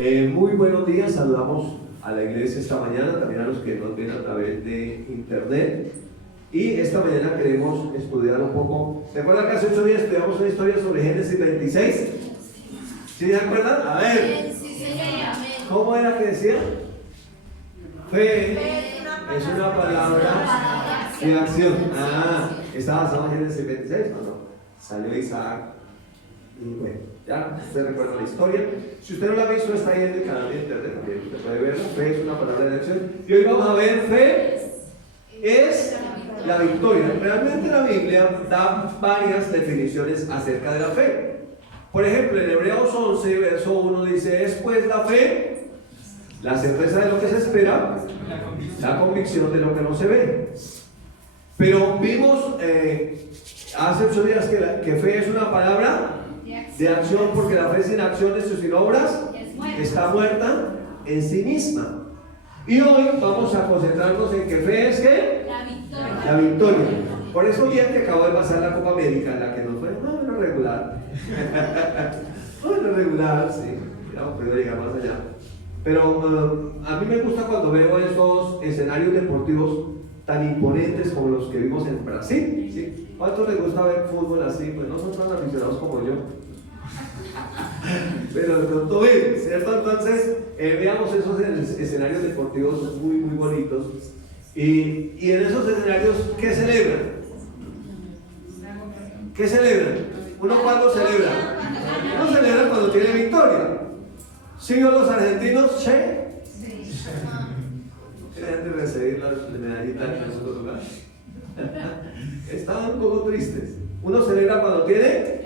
Muy buenos días, saludamos a la iglesia esta mañana, también a los que nos ven a través de internet. Y esta mañana queremos estudiar un poco. ¿Se acuerdan que hace 8 días estudiamos una historia sobre Génesis 26? ¿Sí se acuerdan? A ver, ¿cómo era que decía? Fe es una palabra de acción. Está basado en Génesis 26 cuando salió Isaac. Y bueno, ya usted recuerda la historia. Si usted no la ha visto, está ahí en el canal de internet también. Usted puede verla. Fe es una palabra de acción. Y hoy vamos a ver: fe es la victoria. Realmente la Biblia da varias definiciones acerca de la fe. Por ejemplo, en Hebreos 11, verso 1 dice: es pues la fe, la certeza de lo que se espera, la convicción de lo que no se ve. Pero vimos hace 8 días que fe es una palabra de acción, porque la fe sin acciones o sin obras está muerta en sí misma. Y hoy vamos a concentrarnos en que fe es ¿qué? La victoria. Por eso, día que acabó de pasar la Copa América, en la que nos fue bueno, regular. Bueno, regular, sí. Ya puedo llegar más allá. Pero a mí me gusta cuando veo esos escenarios deportivos tan imponentes como los que vimos en Brasil, ¿sí? ¿Cuántos les gusta ver fútbol así? Pues no son tan aficionados como yo. Pero de pronto ven, ¿cierto? Entonces, veamos esos escenarios deportivos muy, muy bonitos. Y en esos escenarios, ¿qué celebran? ¿Qué celebran? ¿Uno cuándo celebra? Uno celebra cuando tiene victoria. ¿Sí o los argentinos? ¿Che? Dejan de recibir las medallitas en segundo lugar. Estaban un poco tristes. Uno celebra cuando tiene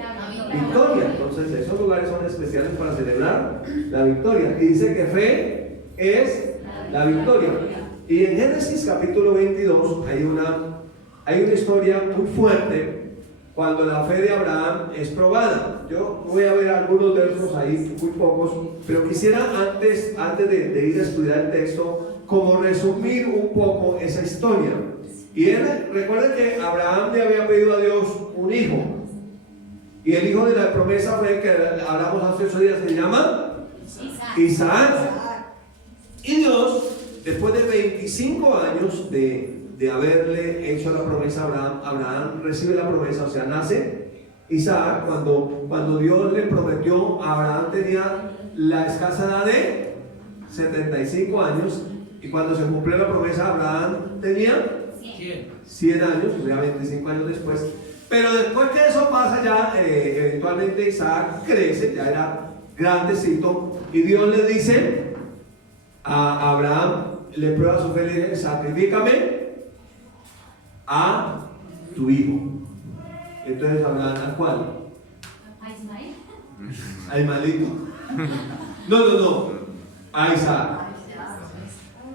victoria. Entonces esos lugares son especiales para celebrar la victoria. Y dice que fe es la victoria. Y en Génesis capítulo 22 hay una historia muy fuerte cuando la fe de Abraham es probada. Yo voy a ver algunos versos ahí, muy pocos, pero quisiera antes de ir a estudiar el texto, como resumir un poco esa historia. Y recuerden que Abraham le había pedido a Dios un hijo. Y el hijo de la promesa fue el que hablamos hace 8 días, se llama Isaac. Y Dios, después de 25 años de haberle hecho la promesa a Abraham recibe la promesa, o sea, nace Isaac. Cuando Dios le prometió, Abraham tenía la escasa edad de 75 años. Y cuando se cumplió la promesa, Abraham tenía 100 años, o sea, 25 años después. Pero después que eso pasa, ya eventualmente Isaac crece, ya era grandecito, y Dios le dice a Abraham, le prueba su fe, le dice: sacrifícame a tu hijo. Entonces Abraham, ¿a cuál? ¿A Ismael? A Ismaelito. No, a Isaac,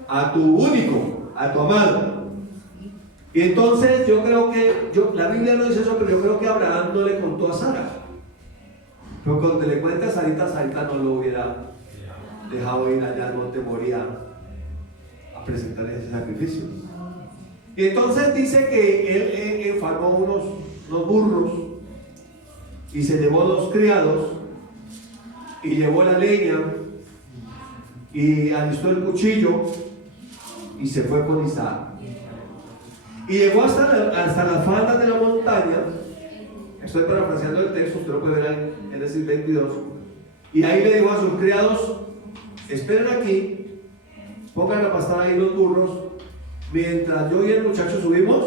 a tu único, a tu amado. Y entonces yo creo que, la Biblia no dice eso, pero yo creo que Abraham no le contó a Sara. Pero cuando le cuenta a Sarita no lo hubiera dejado ir allá al monte Moría a presentarle ese sacrificio. Y entonces dice que él farmó unos burros y se llevó 2 criados y llevó la leña y alistó el cuchillo y se fue con Isaac. Y llegó hasta las faldas de la montaña. Estoy parafraseando el texto, usted lo puede ver en Génesis 22. Y ahí le dijo a sus criados: esperen aquí, pongan a pastar ahí los burros, mientras yo y el muchacho subimos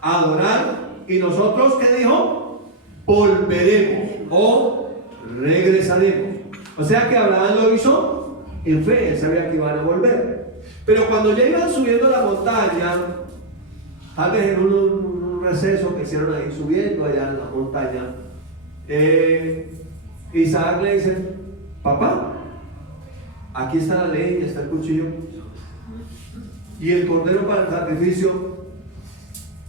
a adorar. Y nosotros, ¿qué dijo? Volveremos o regresaremos. O sea que Abraham lo hizo en fe, él sabía que iban a volver. Pero cuando ya iban subiendo la montaña, tal vez en un receso que hicieron ahí subiendo allá en la montaña, Isaac le dice: papá, aquí está la leña, está el cuchillo y el cordero para el sacrificio.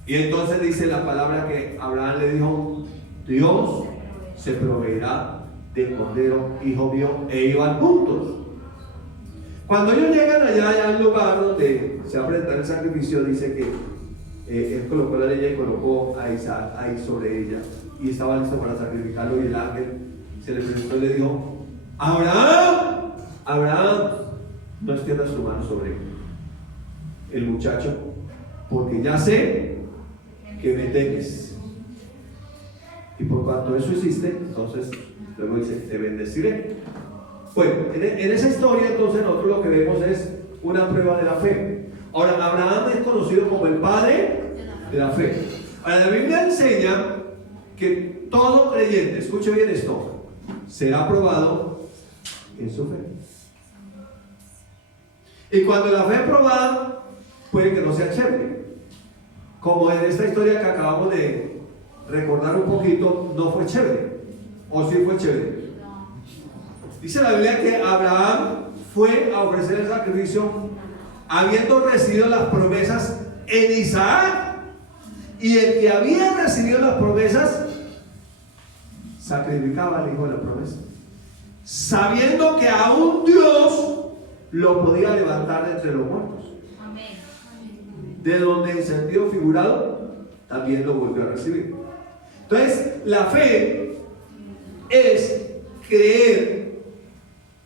Y entonces dice la palabra que Abraham le dijo: Dios se proveerá del cordero, hijo mío. E iban juntos. Cuando ellos llegan allá al lugar donde se va a presentar el sacrificio, dice que él colocó la leña y colocó a Isaac ahí sobre ella, y estaba listo para sacrificarlo. Y el ángel se le presentó y le dijo: Abraham. Abraham, no extiendas tu mano sobre el muchacho, porque ya sé que me temes. Y por cuanto eso hiciste, entonces luego dice, te bendeciré. Bueno, en esa historia entonces nosotros lo que vemos es una prueba de la fe. Ahora, Abraham es conocido como el padre de la fe. Ahora, la Biblia enseña que todo creyente, escuche bien esto, será probado en su fe. Y cuando la fe es probada, puede que no sea chévere. Como en esta historia que acabamos de recordar un poquito, no fue chévere. ¿O sí fue chévere? Dice la Biblia que Abraham fue a ofrecer el sacrificio habiendo recibido las promesas en Isaac. Y el que había recibido las promesas sacrificaba al hijo de la promesa, sabiendo que aún Dios lo podía levantar de entre los muertos. Amén. De donde en sentido figurado también lo volvió a recibir. Entonces, la fe es creer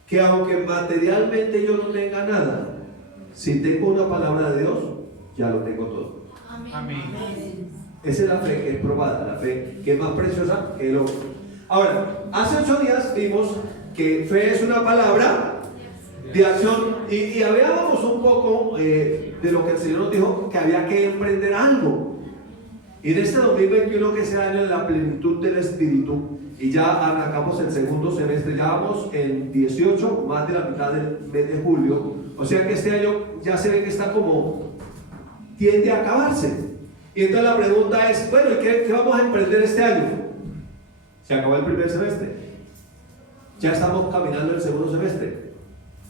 que aunque materialmente yo no tenga nada, si tengo una palabra de Dios, ya lo tengo todo. Amén. Esa es la fe que es probada, la fe que es más preciosa que el oro. Ahora, hace 8 días vimos que fe es una palabra de acción y hablábamos un poco de lo que el Señor nos dijo, que había que emprender algo. Y en este 2021, que sea en la plenitud del Espíritu, y ya arrancamos el segundo semestre, ya vamos en 18, más de la mitad del mes de julio, o sea que este año ya se ve que está como, tiende a acabarse. Y entonces la pregunta es, bueno, ¿y qué vamos a emprender este año? Se acabó el primer semestre, ya estamos caminando el segundo semestre.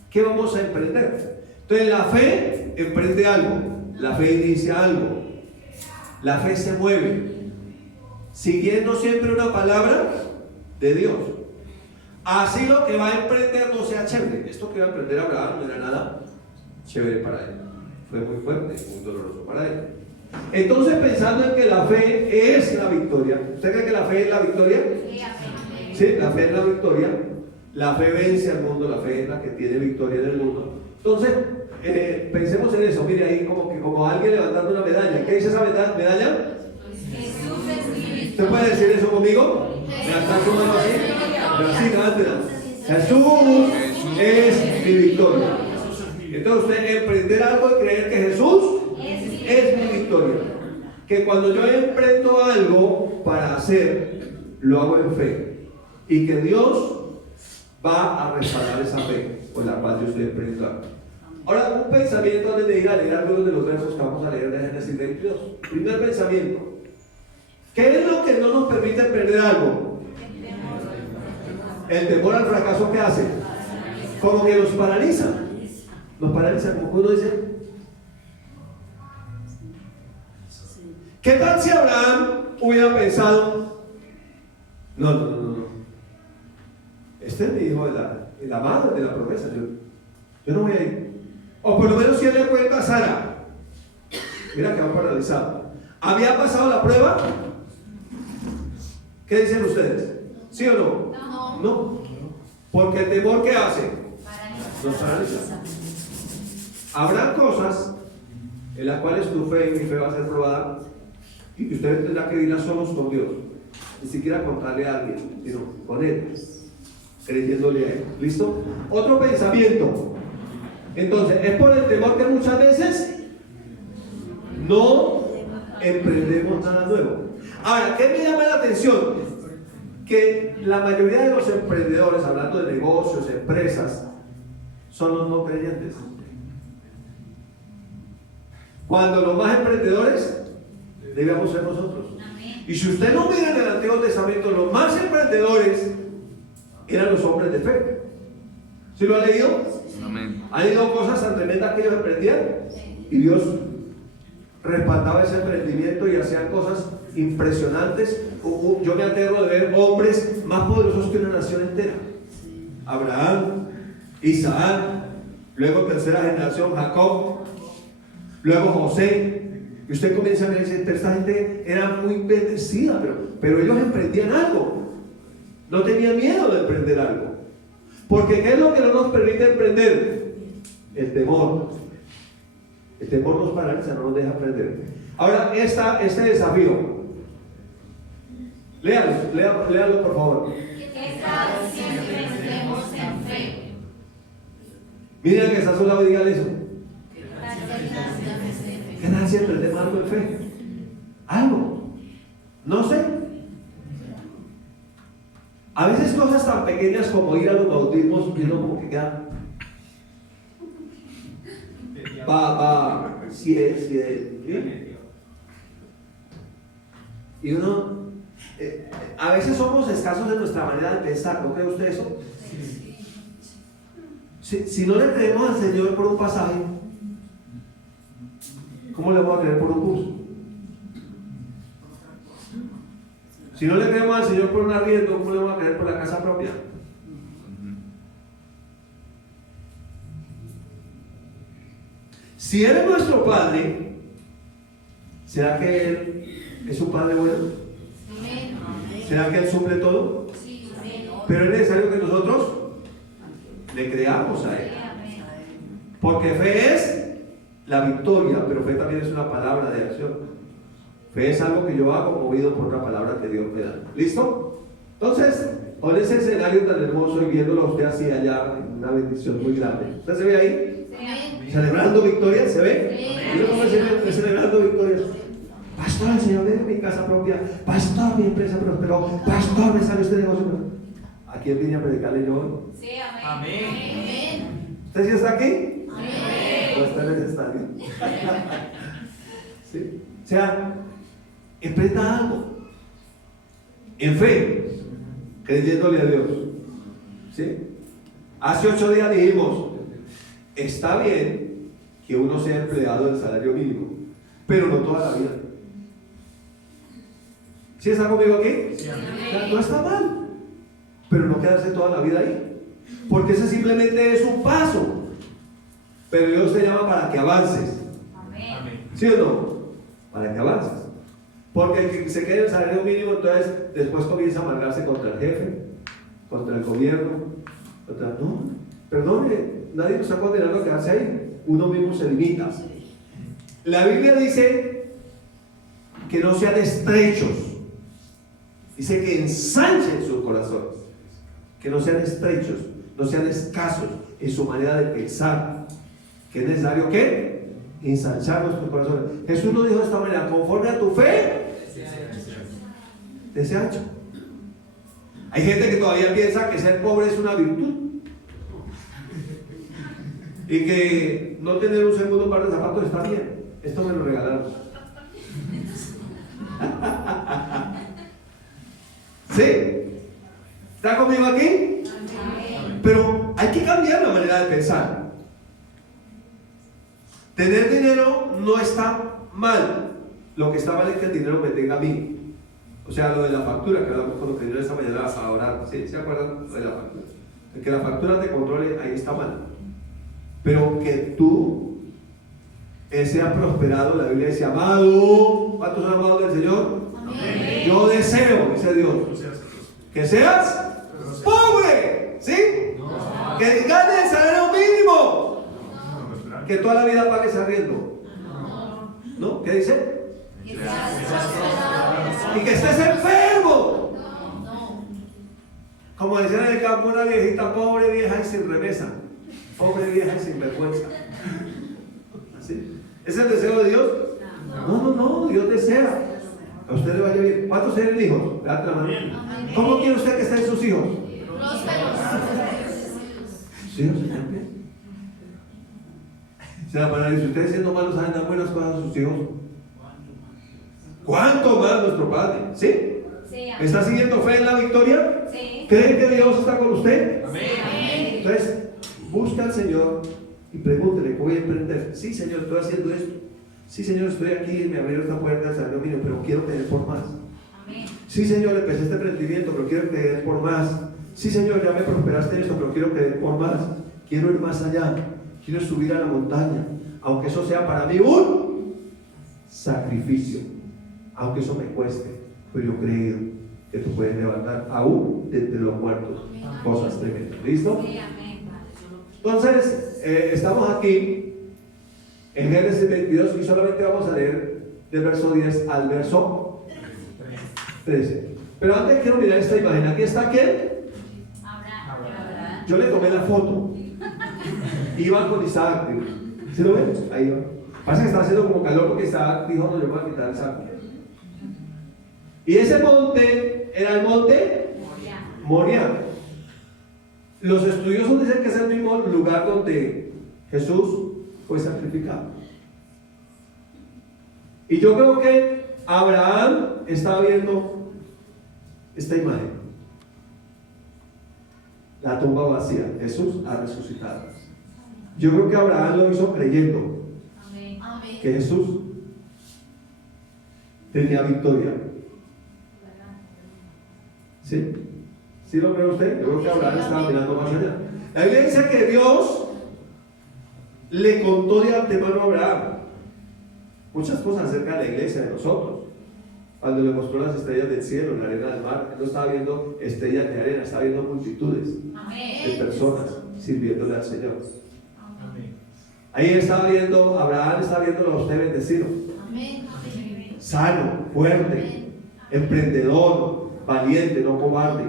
¿Qué vamos a emprender? Entonces la fe emprende algo, la fe inicia algo, la fe se mueve, siguiendo siempre una palabra de Dios. Así lo que va a emprender no sea chévere. Esto que va a emprender Abraham no era nada chévere para él, fue muy fuerte, muy doloroso para él. Entonces, pensando en que la fe es la victoria, ¿usted cree que la fe es la victoria? Sí, la fe es la victoria. La fe vence al mundo, la fe es la que tiene victoria en el mundo. Entonces, pensemos en eso. Mire ahí como alguien levantando una medalla. ¿Qué dice esa medalla? ¿Usted puede decir eso conmigo? ¿Levantar su mano así? Así, levántela. Jesús es mi victoria. Entonces usted emprender algo y creer que Jesús es mi victoria. Que cuando yo emprendo algo para hacer, lo hago en fe. Y que Dios va a respaldar esa fe con la cual yo estoy emprendiendo. Ahora, un pensamiento antes de ir a leer algunos de los versos que vamos a leer de Génesis 22. Primer pensamiento. ¿Qué es lo que no nos permite emprender algo? El temor al fracaso. ¿Qué hace? Como que nos paraliza. Nos paraliza, como que uno dice, ¿qué tal si Abraham hubiera pensado, no, este es mi hijo, el amado de la promesa, yo no voy a ir? O por lo menos si él le cuenta a Sara, mira que va paralizado, ¿había pasado la prueba? ¿Qué dicen ustedes? ¿Sí o no? No. Porque el temor, ¿qué hace? Nos paraliza. Habrá cosas en las cuales tu fe y mi fe va a ser probada y que ustedes tendrán que vivirlas solos con Dios, ni siquiera contarle a alguien, sino con Él, creyéndole a Él. ¿Listo? Otro pensamiento. Entonces, es por el temor que muchas veces no emprendemos nada nuevo. Ahora, ¿qué me llama la atención? Que la mayoría de los emprendedores, hablando de negocios, empresas, son los no creyentes. Cuando los más emprendedores debemos ser nosotros. Y si usted no mira en el Antiguo Testamento, los más emprendedores eran los hombres de fe. ¿Sí lo ha leído? Amén. ¿Han leído cosas tan tremendas que ellos emprendían? Y Dios respaldaba ese emprendimiento y hacían cosas impresionantes. Yo me aterro de ver hombres más poderosos que una nación entera. Abraham, Isaac, luego tercera generación Jacob, luego José. Y usted comienza a ver, esta gente era muy bendecida, pero ellos emprendían algo. No tenían miedo de emprender algo. Porque ¿qué es lo que no nos permite emprender? El temor. El temor nos paraliza, no nos deja emprender. Ahora, este desafío, léalo por favor. Que cada siempre estemos en fe. Miren que está a su lado y dígale eso. Que ¿Qué tal siempre estemos algo en fe? Algo. No sé. A veces cosas tan pequeñas como ir a los bautismos, viendo como que queda. Si es. Y uno, a veces somos escasos en nuestra manera de pensar, ¿no cree usted eso? Si no le creemos al Señor por un pasaje, ¿cómo le vamos a creer por un curso? Si no le creemos al Señor por un arriendo, ¿cómo le vamos a creer por la casa propia? Si Él es nuestro Padre, ¿será que Él es un Padre bueno? ¿Será que Él suple todo? Pero es necesario que nosotros le creamos a Él. Porque fe es la victoria, pero fe también es una palabra de acción. Fe es algo que yo hago movido por una palabra que Dios me da. ¿Listo? Entonces, con ese escenario tan hermoso y viéndolo a usted así allá, una bendición muy grande. ¿Usted se ve ahí? Sí. ¿Celebrando victorias? ¿Se ve? Sí. Mira cómo se celebrando victorias. Pastor, el Señor me dio mi casa propia. Pastor, mi empresa prosperó. Pastor, me salió este negocio. ¿A quién vine a predicarle yo hoy? Sí, amén. ¿Usted sí está aquí? Amén. ¿O está en ese estadio? ¿Sí? O sea, emprenda algo en fe, creyéndole a Dios. ¿Sí? Hace 8 días dijimos, está bien que uno sea empleado del salario mínimo, pero no toda la vida. ¿Sí está conmigo aquí? Sí, O sea, no está mal, pero no quedarse toda la vida ahí, porque ese simplemente es un paso, pero Dios te llama para que avances. Amén. ¿Sí o no? Para que avances. Porque el que se quede en el salario mínimo, entonces después comienza a amargarse contra el jefe, contra el gobierno, no, perdone, nadie nos está condenando a quedarse ahí, uno mismo se limita. La Biblia dice que no sean estrechos, dice que ensanchen sus corazones, que no sean estrechos, no sean escasos en su manera de pensar, que es necesario que ensanchar nuestros corazones. Jesús nos dijo de esta manera: conforme a tu fe, te sea hecho. Hay gente que todavía piensa que ser pobre es una virtud y que no tener un segundo par de zapatos está bien. Esto me lo regalaron. ¿Sí? ¿Está conmigo aquí? Pero hay que cambiar la manera de pensar. Tener dinero no está mal. Lo que está mal es que el dinero me tenga a mí. O sea, lo de la factura que hablamos con los que esta mañana a orar. ¿Sí? ¿Se acuerdan? Lo de la factura. El que la factura te controle, ahí está mal. Pero que tú seas prosperado, la Biblia dice amado. ¿Cuántos son amados del Señor? Amén. Yo deseo, dice Dios, que seas pobre. ¿Sí? Que ganes el salario mínimo. Que toda la vida pagues arriendo. ¿No? ¿Qué dice? Y que estés enfermo. Como decían en el campo, una viejita pobre, vieja y sin remesa. Pobre, vieja y sin vergüenza. ¿Sí? ¿Es el deseo de Dios? No, Dios desea que a usted le vaya bien. ¿Cuántos tienen hijos? Levante la mano. ¿Cómo quiere usted que estén sus hijos? Sí, Señor. Se la palabra dice: ustedes siendo malos saben dar buenas cosas a sus hijos. ¿Cuánto más nuestro Padre? ¿Sí? ¿Está siguiendo fe en la victoria? Sí. ¿Creen que Dios está con usted? Amén. Entonces, busca al Señor y pregúntele: ¿qué voy a emprender? Sí, Señor, estoy haciendo esto. Sí, Señor, estoy aquí, me abrieron esta puerta del salario mínimo, pero quiero tener por más. Amén. Sí, Señor, empecé este emprendimiento, pero quiero tener por más. Sí, Señor, ya me prosperaste esto, pero quiero tener por más. Quiero ir más allá. Quiero subir a la montaña, aunque eso sea para mí un sacrificio, aunque eso me cueste, pero yo creo que te pueden levantar aún de entre los muertos. Cosas tremendas. ¿Listo? Entonces, estamos aquí en Génesis 22 y solamente vamos a leer del verso 10 al verso 13. Pero antes quiero mirar esta imagen. ¿Aquí está quién? Yo le tomé la foto. Iba con Isaac. ¿Sí lo ven? Ahí va. Pasa que está haciendo como calor porque Isaac dijo: no, yo voy a quitar el saco. Y ese monte era el monte Moriah. Los estudiosos dicen que es el mismo lugar donde Jesús fue sacrificado. Y yo creo que Abraham estaba viendo esta imagen. La tumba vacía. Jesús ha resucitado. Yo creo que Abraham lo hizo creyendo que Jesús tenía victoria. ¿Sí? ¿Sí lo cree usted? Yo creo que Abraham estaba mirando más allá. La Biblia dice que Dios le contó de antemano a Abraham muchas cosas acerca de la iglesia, de nosotros. Cuando le mostró las estrellas del cielo, la arena del mar, él no estaba viendo estrellas de arena, estaba viendo multitudes de personas sirviéndole al Señor. Ahí estaba viendo, Abraham estaba viéndolo a usted bendecido, sano, fuerte, emprendedor, valiente, no cobarde.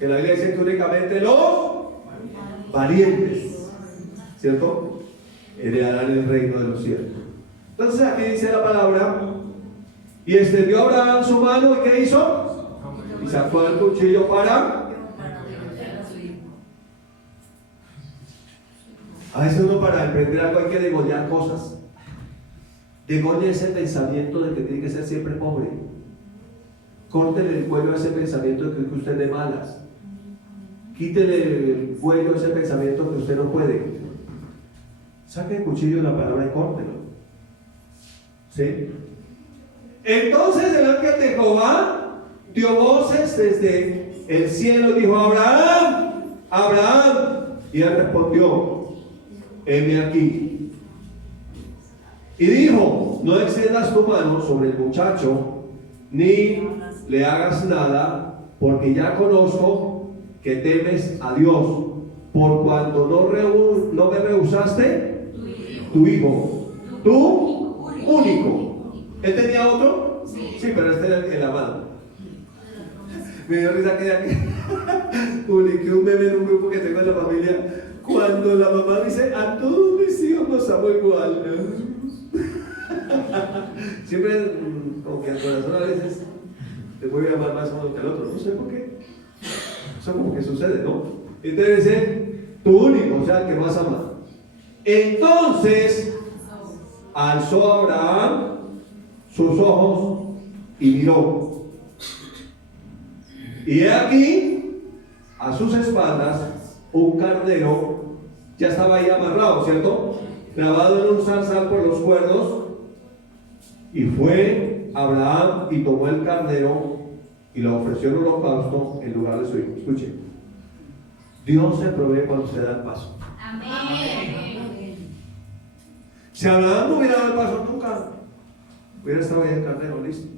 Que la Biblia dice que únicamente los valientes, ¿cierto?, heredarán el reino de los cielos. Entonces aquí dice la palabra: y extendió Abraham su mano, ¿y qué hizo? Y sacó el cuchillo para... A veces uno, para emprender algo, hay que degollar cosas. Degolle ese pensamiento de que tiene que ser siempre pobre. Córtele el cuello a ese pensamiento de que usted es de malas. Quítele el cuello a ese pensamiento que usted no puede. Saque el cuchillo de la palabra y córtelo. ¿Sí? Entonces el ángel de Jehová dio voces desde el cielo y dijo: Abraham, Abraham. Y él respondió: heme aquí. Y dijo: no extiendas tu mano sobre el muchacho, ni le hagas nada, porque ya conozco que temes a Dios, por cuanto no me rehusaste tu hijo, tu único. ¿Él tenía otro? Sí, pero este era el amado. Me dio risa que publiqué un meme en un grupo que tengo en la familia. Cuando la mamá dice: a todos mis hijos los amo igual. Siempre como que el corazón a veces te puede amar más a uno que al otro. No sé por qué. Eso como que sucede, ¿no? Entonces dice: tu único, o sea, el que más ama. Entonces alzó Abraham sus ojos y miró. Y he aquí, a sus espaldas, un carnero, ya estaba ahí amarrado, ¿cierto?, clavado en un zarzal por los cuernos. Y fue Abraham y tomó el carnero y lo ofreció en holocausto en lugar de su hijo. Escuchen, Dios se provee cuando se da el paso. Amén. Si Abraham no hubiera dado el paso nunca, hubiera estado ahí el carnero listo.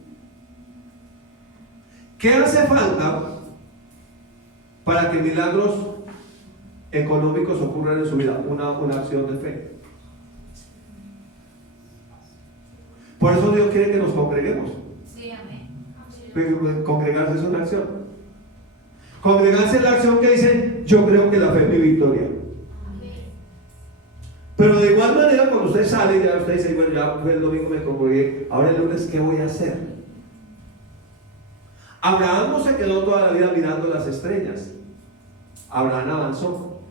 ¿Qué hace falta para que milagros económicos ocurran en su vida? Una acción de fe. Por eso Dios quiere que nos congreguemos. Sí, amén. Pero congregarse es una acción. Congregarse es la acción que dice: yo creo que la fe es mi victoria. Pero de igual manera, cuando usted sale, ya usted dice: bueno, ya fue el domingo, me congregué, ahora el lunes, ¿qué voy a hacer? Abraham no se quedó toda la vida mirando las estrellas. Abraham avanzó.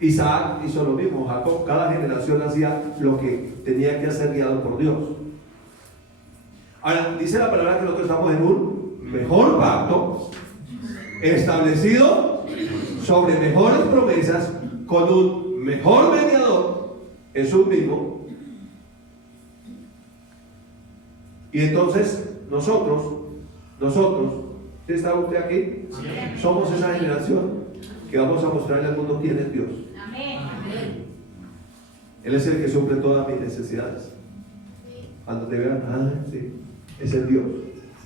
Isaac hizo lo mismo. Jacob, cada generación hacía lo que tenía que hacer, guiado por Dios. Ahora, dice la palabra que nosotros estamos en un mejor pacto, establecido sobre mejores promesas, con un mejor mediador, Jesús mismo. Y entonces nosotros, ¿sí está usted aquí? Sí. Somos esa generación que vamos a mostrarle al mundo quién es Dios. Amén. Él es el que suple todas mis necesidades. Cuando te vean: sí, es el Dios.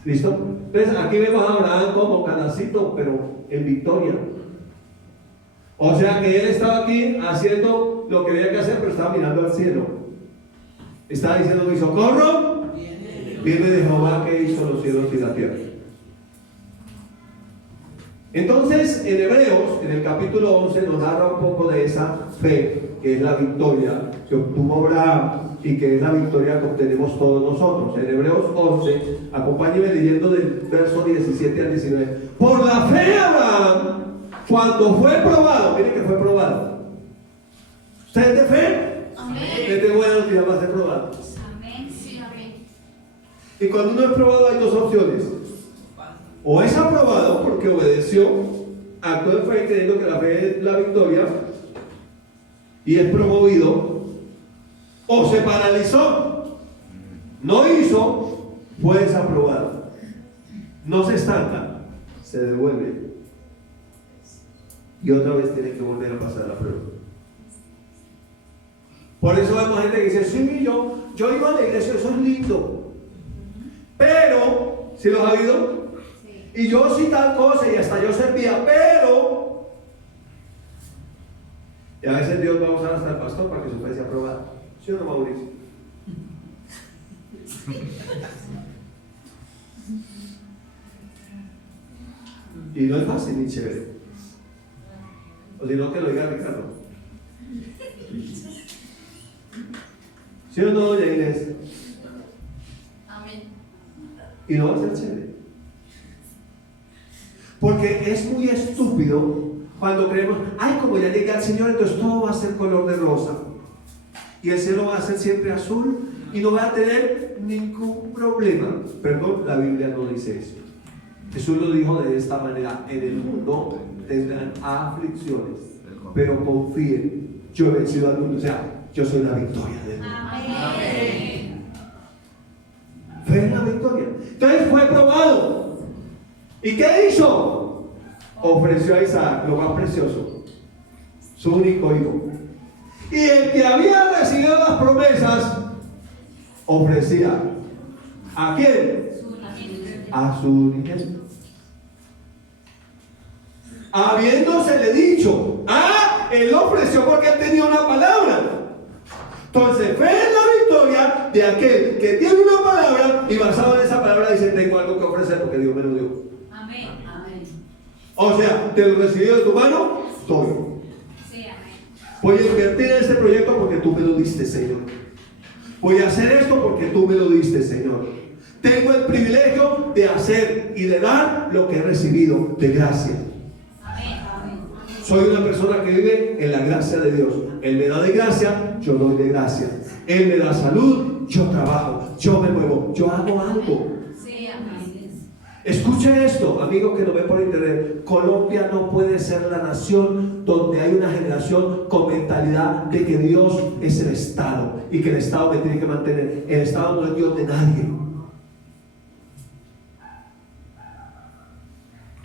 ¿Listo? Entonces aquí vemos a Abraham como canacito, pero en victoria. O sea que él estaba aquí haciendo lo que había que hacer, pero estaba mirando al cielo. Estaba diciendo: mi socorro viene de Jehová, que hizo los cielos y la tierra. Entonces, en Hebreos, en el capítulo 11, nos narra un poco de esa fe, que es la victoria que obtuvo Abraham y que es la victoria que obtenemos todos nosotros. En Hebreos 11, acompáñenme leyendo del verso 17 al 19. Por la fe Abraham, cuando fue probado, miren que fue probado. ¿Usted es de fe? Amén. Usted es buena noticia, va a ser probado. Amén. Sí, amén. Y cuando uno es probado hay dos opciones: o es aprobado porque obedeció, acto de fe, creyendo que la fe es la victoria, y es promovido, o se paralizó, no hizo, fue desaprobado. No se estanca, se devuelve y otra vez tiene que volver a pasar la prueba. Por eso vemos gente que dice: sí, yo iba a la iglesia, eso es lindo, pero, ¿sí los ha habido? Y yo sí tal cosa, y hasta yo servía, pero... Y a veces Dios va a usar hasta el pastor para que su fe sea aprobada. ¿Sí o no, Mauricio? Y no es fácil ni chévere. O si no, que lo diga Ricardo. ¿Sí o no, doña Inés? Amén. Y no va a ser chévere. Porque es muy estúpido cuando creemos: ay, como ya llegué al Señor, entonces todo va a ser color de rosa. Y el cielo va a ser siempre azul y no va a tener ningún problema. Perdón, la Biblia no dice eso. Jesús lo dijo de esta manera: en el mundo tendrán aflicciones, pero confíen, yo he vencido al mundo. O sea, yo soy la victoria del mundo. Amén. Fe en la victoria. Entonces fue probado. ¿Y qué hizo? Ofreció a Isaac, lo más precioso, su único hijo. Y el que había recibido las promesas ofrecía. ¿A quién? A su unigénito. Habiéndosele dicho: él lo ofreció porque él tenía una palabra. Entonces, fe es la victoria de aquel que tiene una palabra y basado en esa palabra dice: tengo algo que ofrecer porque Dios me lo dio. Amén. Amén. O sea, te lo recibido de tu mano, doy. Sí, amén. Voy a invertir en este proyecto porque tú me lo diste, Señor. Voy a hacer esto porque tú me lo diste, Señor. Tengo el privilegio de hacer y de dar lo que he recibido de gracia. Amén. Amén. Soy una persona que vive en la gracia de Dios. Él me da de gracia, yo doy de gracia. Él me da salud, yo trabajo, yo me muevo, yo hago algo. Sí, amén. Escuche esto, amigo que lo ve por internet. Colombia no puede ser la nación donde hay una generación con mentalidad de que Dios es el Estado y que el Estado me tiene que mantener. El Estado no es Dios de nadie.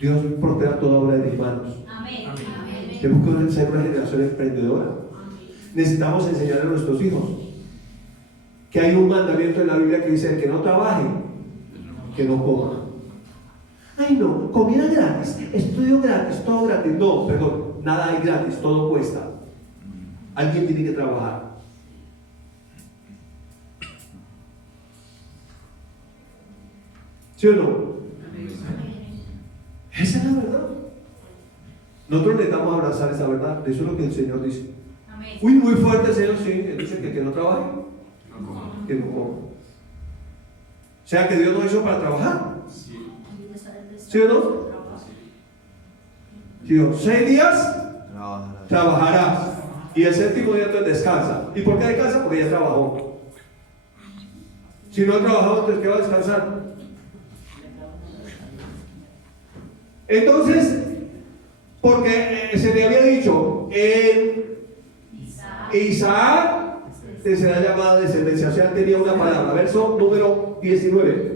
Dios prospera toda obra de mis manos. Amén. Amén. Tenemos que ser una generación emprendedora. Necesitamos enseñar a nuestros hijos que hay un mandamiento en la Biblia que dice: el que no trabaje, que no coma. Ay, no, comida gratis, estudio gratis, todo gratis. No, perdón, nada hay gratis, todo cuesta. Alguien tiene que trabajar. ¿Sí o no? Esa es la verdad. Nosotros necesitamos abrazar esa verdad. Eso es lo que el Señor dice. Amén. Uy, muy fuerte el Señor, sí. Él dice que no trabaje, que no coma. O sea que Dios nos hizo para trabajar. ¿Sí o no? Dios, 6 días trabajarás y el séptimo día entonces descansa. ¿Y por qué descansa? Porque ya trabajó. Si no ha trabajado, entonces ¿qué va a descansar? Entonces, porque se le había dicho: en Isaac te será llamada descendencia. O sea, tenía una palabra. Verso número 19.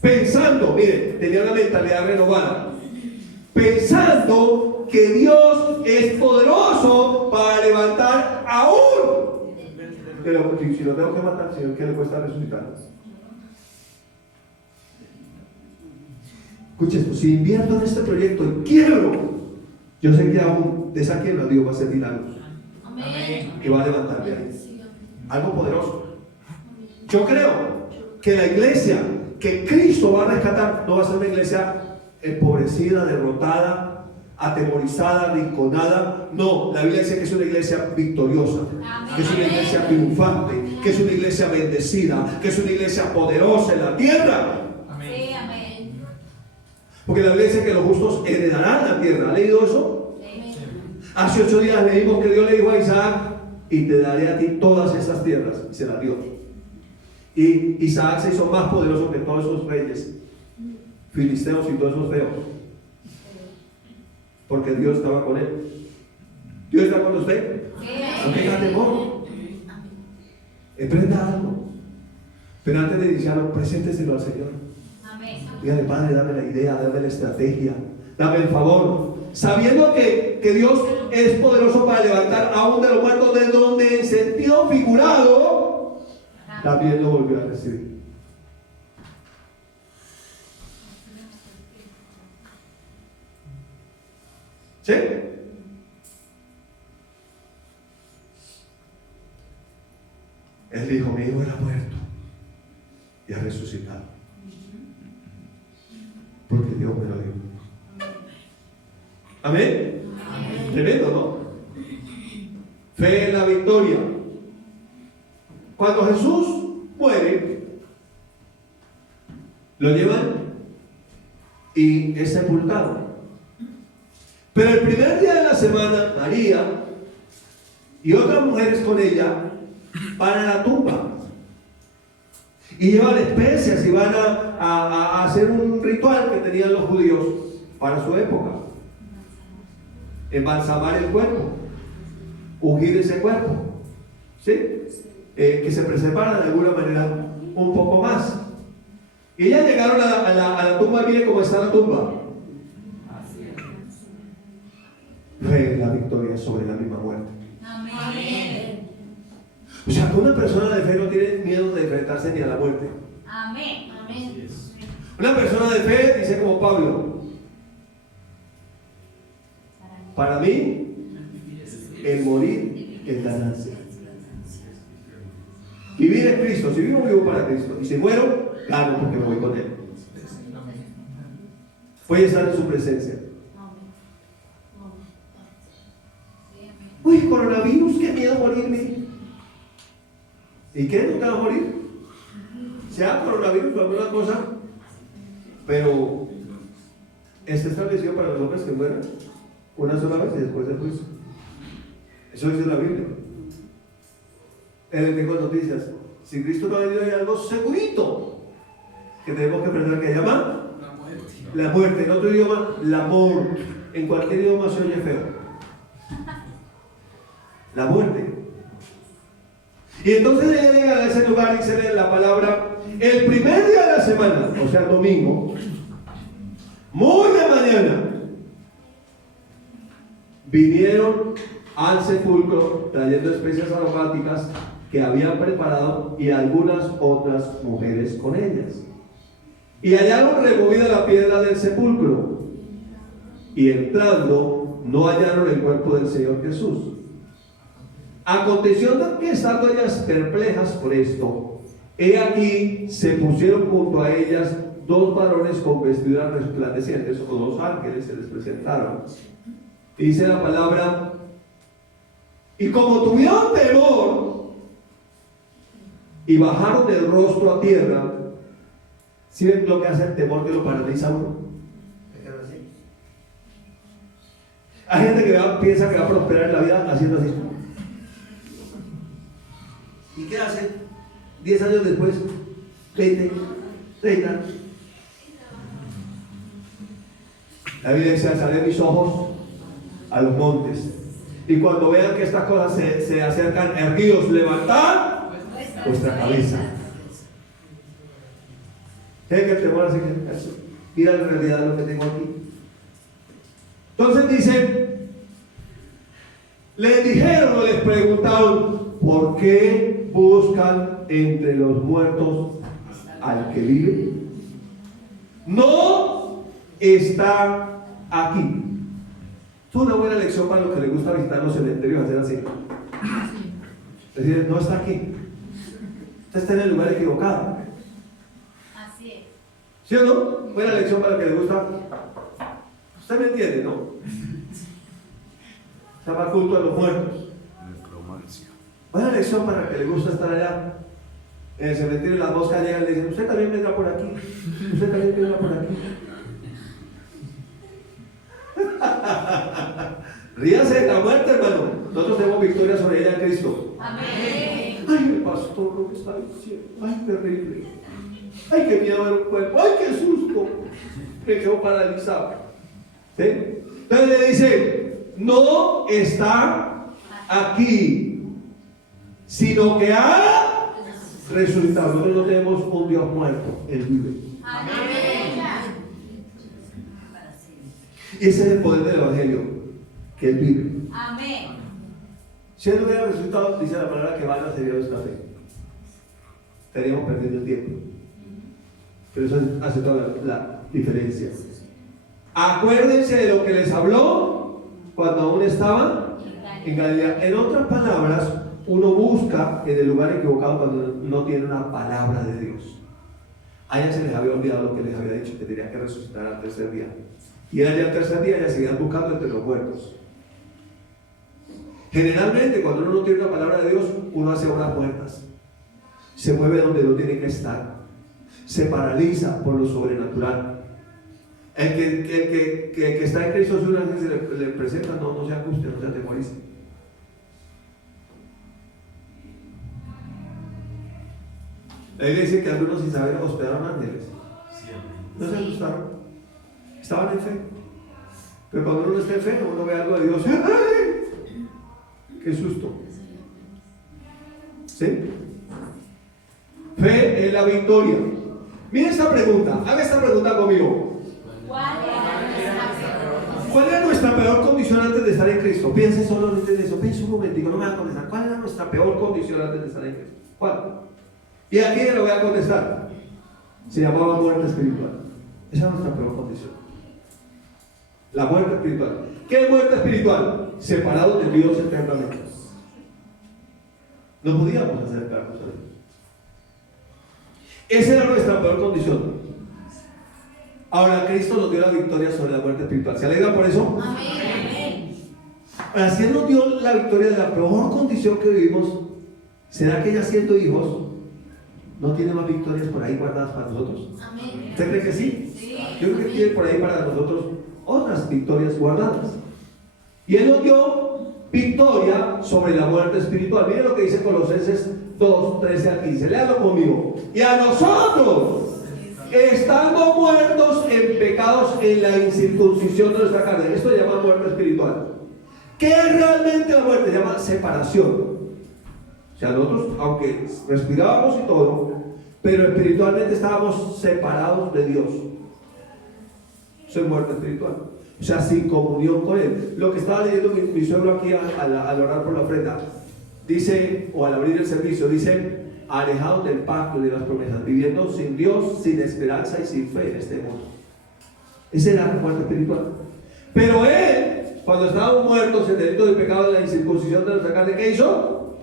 Pensando, miren, tenía una mentalidad renovada. Pensando que Dios es poderoso para levantar aún. Pero si lo tengo que matar, Señor, ¿qué le cuesta resucitar? Escuche esto, si invierto en este proyecto y quiebro, yo sé que aún de esa quiebra Dios va a hacer milagros. Amén. Y va a levantar de ahí. Algo poderoso. Yo creo que la iglesia que Cristo va a rescatar no va a ser una iglesia empobrecida, derrotada, atemorizada, rinconada. No, la Biblia dice que es una iglesia victoriosa, que es una iglesia triunfante, que es una iglesia bendecida, que es una iglesia poderosa en la tierra. Sí, amén. Porque la Biblia dice que los justos heredarán la tierra. ¿Ha leído eso? Hace 8 días leímos que Dios le dijo a Isaac: y te daré a ti todas estas tierras. Y se las dio. Y Isaac se hizo más poderoso que todos esos reyes filisteos y todos esos feos, porque Dios estaba con él. ¿Dios está con usted? No tenga temor. Emprenda algo, pero antes de iniciarlo, presénteselo al Señor. Dígale: Padre, dame la idea, dame la estrategia, dame el favor, sabiendo que Dios es poderoso para levantar aún de los muertos, de donde en sentido figurado también lo volvió a recibir. ¿Sí? Él dijo: mi hijo era muerto y ha resucitado, porque Dios me lo dio. Amén. Tremendo, ¿no? Fe en la victoria. Cuando Jesús muere, lo llevan y es sepultado. Pero el primer día de la semana, María y otras mujeres con ella van a la tumba y llevan especias y van a hacer un ritual que tenían los judíos para su época: embalsamar el cuerpo, ungir ese cuerpo, ¿sí? Que se preservara de alguna manera un poco más. Y ellas llegaron a la tumba. Mire cómo está la tumba. Fe en la victoria sobre la misma muerte. Amén. O sea, que una persona de fe no tiene miedo de enfrentarse ni a la muerte. Amén. Amén. Una persona de fe dice como Pablo: para mí el morir es ganancia. Vivir es Cristo. Si vivo, vivo para Cristo. Y si muero, gano porque me voy con Él. Voy a estar en su presencia. Uy, coronavirus, qué miedo morirme. ¿Y qué? ¿No te vas a morir? Sea coronavirus o alguna cosa, pero está establecido para los hombres que mueran una sola vez y después del juicio. Eso dice la Biblia. Les tengo noticias. Si Cristo no ha venido, hay algo segurito que tenemos que aprender, que llama la muerte. En otro idioma, la mort. En cualquier idioma se oye feo. La muerte. Y entonces llegan a ese lugar y se lee la palabra: el primer día de la semana, o sea, el domingo, muy de mañana, vinieron al sepulcro trayendo especias aromáticas que habían preparado y algunas otras mujeres con ellas. Y hallaron removida la piedra del sepulcro, y entrando no hallaron el cuerpo del Señor Jesús. Aconteció que, estando ellas perplejas por esto, he aquí se pusieron junto a ellas 2 varones con vestiduras resplandecientes, o 2 ángeles se les presentaron. Y dice la palabra: y como tuvieron temor y bajaron el rostro a tierra. ¿Sí ven lo que hace el temor, que lo paraliza a uno? Hay gente que piensa que va a prosperar en la vida haciendo así. ¿Y qué hace? 10 años después, 20, 30. La Biblia dice: alzaré mis ojos a los montes, y cuando vean que estas cosas se acercan, erguidos, levantad vuestra cabeza. ¿Qué que el temor hace que eso? Mira la realidad de lo que tengo aquí. Entonces dice: les dijeron o les preguntaron: ¿por qué buscan entre los muertos al que vive? No está aquí. Es una buena lección para los que les gusta visitar los cementerios, hacer así. Es decir, no está aquí. Usted está en el lugar equivocado. Así es. ¿Sí o no? Buena lección para los que les gusta. Usted me entiende, ¿no? Se llama culto a los muertos. Buena lección para el que le gusta estar allá. En el cementerio las moscas llegan y le dicen, usted también vendrá por aquí. Usted también vendrá por aquí. Ríase de la muerte, hermano. Nosotros tenemos victoria sobre ella en Cristo. Amén. Ay, el pastor lo que está diciendo. Ay, terrible. Ay, qué miedo ver un cuerpo. Ay, qué susto. Me quedo paralizado. ¿Sí? Entonces le dice, no está aquí, sino que ha resucitado. Nosotros no tenemos un Dios muerto, Él vive. Amén. Y ese es el poder del Evangelio, que Él vive. Amén. Si Él no hubiera resucitado, dice la palabra que vana sería nuestra fe. Estaríamos perdiendo el tiempo. Pero eso hace toda la diferencia. Acuérdense de lo que les habló cuando aún estaban en Galilea. En otras palabras, uno busca en el lugar equivocado cuando no tiene una palabra de Dios. A ella se les había olvidado lo que les había dicho, que tenía que resucitar al tercer día. Y era ya el tercer día, ya seguían buscando entre los muertos. Generalmente, cuando uno no tiene una palabra de Dios, uno hace obras muertas. Se mueve donde no tiene que estar. Se paraliza por lo sobrenatural. El que está en Cristo, si una vez se le presenta, no se angustia, no se atemoriza. La Biblia dice que algunos sin saber hospedaron ángeles. No se asustaron. Estaban en fe. Pero cuando uno está en fe, uno ve algo de Dios. ¡Ay! ¡Qué susto! ¿Sí? Fe es la victoria. Mira esta pregunta. Haga esta pregunta conmigo. ¿Cuál era nuestra peor condición antes de estar en Cristo? Piense solamente en eso. Piense un momentico, no me va a contestar. ¿Cuál era nuestra peor condición antes de estar en Cristo? ¿Cuál? Y aquí le voy a contestar. Se llamaba muerte espiritual. Esa es nuestra peor condición. La muerte espiritual. ¿Qué es muerte espiritual? Separados de Dios eternamente. No podíamos acercarnos a Dios. Esa era nuestra peor condición. Ahora Cristo nos dio la victoria sobre la muerte espiritual. ¿Se alegra por eso? Amén. Ahora, si Él nos dio la victoria de la peor condición que vivimos, ¿será que ya siendo hijos no tiene más victorias por ahí guardadas para nosotros? Amén. ¿Usted cree que sí? Sí. Yo creo que tiene por ahí para nosotros otras victorias guardadas. Y Él nos dio victoria sobre la muerte espiritual. Miren lo que dice Colosenses 2, 13 al 15. Léalo conmigo. Y a nosotros, estando muertos en pecados en la incircuncisión de nuestra carne. Esto se llama muerte espiritual. ¿Qué es realmente la muerte? Se llama separación. O sea, nosotros, aunque respirábamos y todo, pero espiritualmente estábamos separados de Dios. Eso es muerte espiritual. O sea, sin comunión con Él. Lo que estaba leyendo mi suegro aquí al orar por la ofrenda, dice, o al abrir el servicio, dice, alejados del pacto y de las promesas, viviendo sin Dios, sin esperanza y sin fe en este mundo. Esa era la muerte espiritual. Pero Él, cuando estábamos muertos en delito del pecado de la incircuncisión de nuestra carne, ¿qué hizo?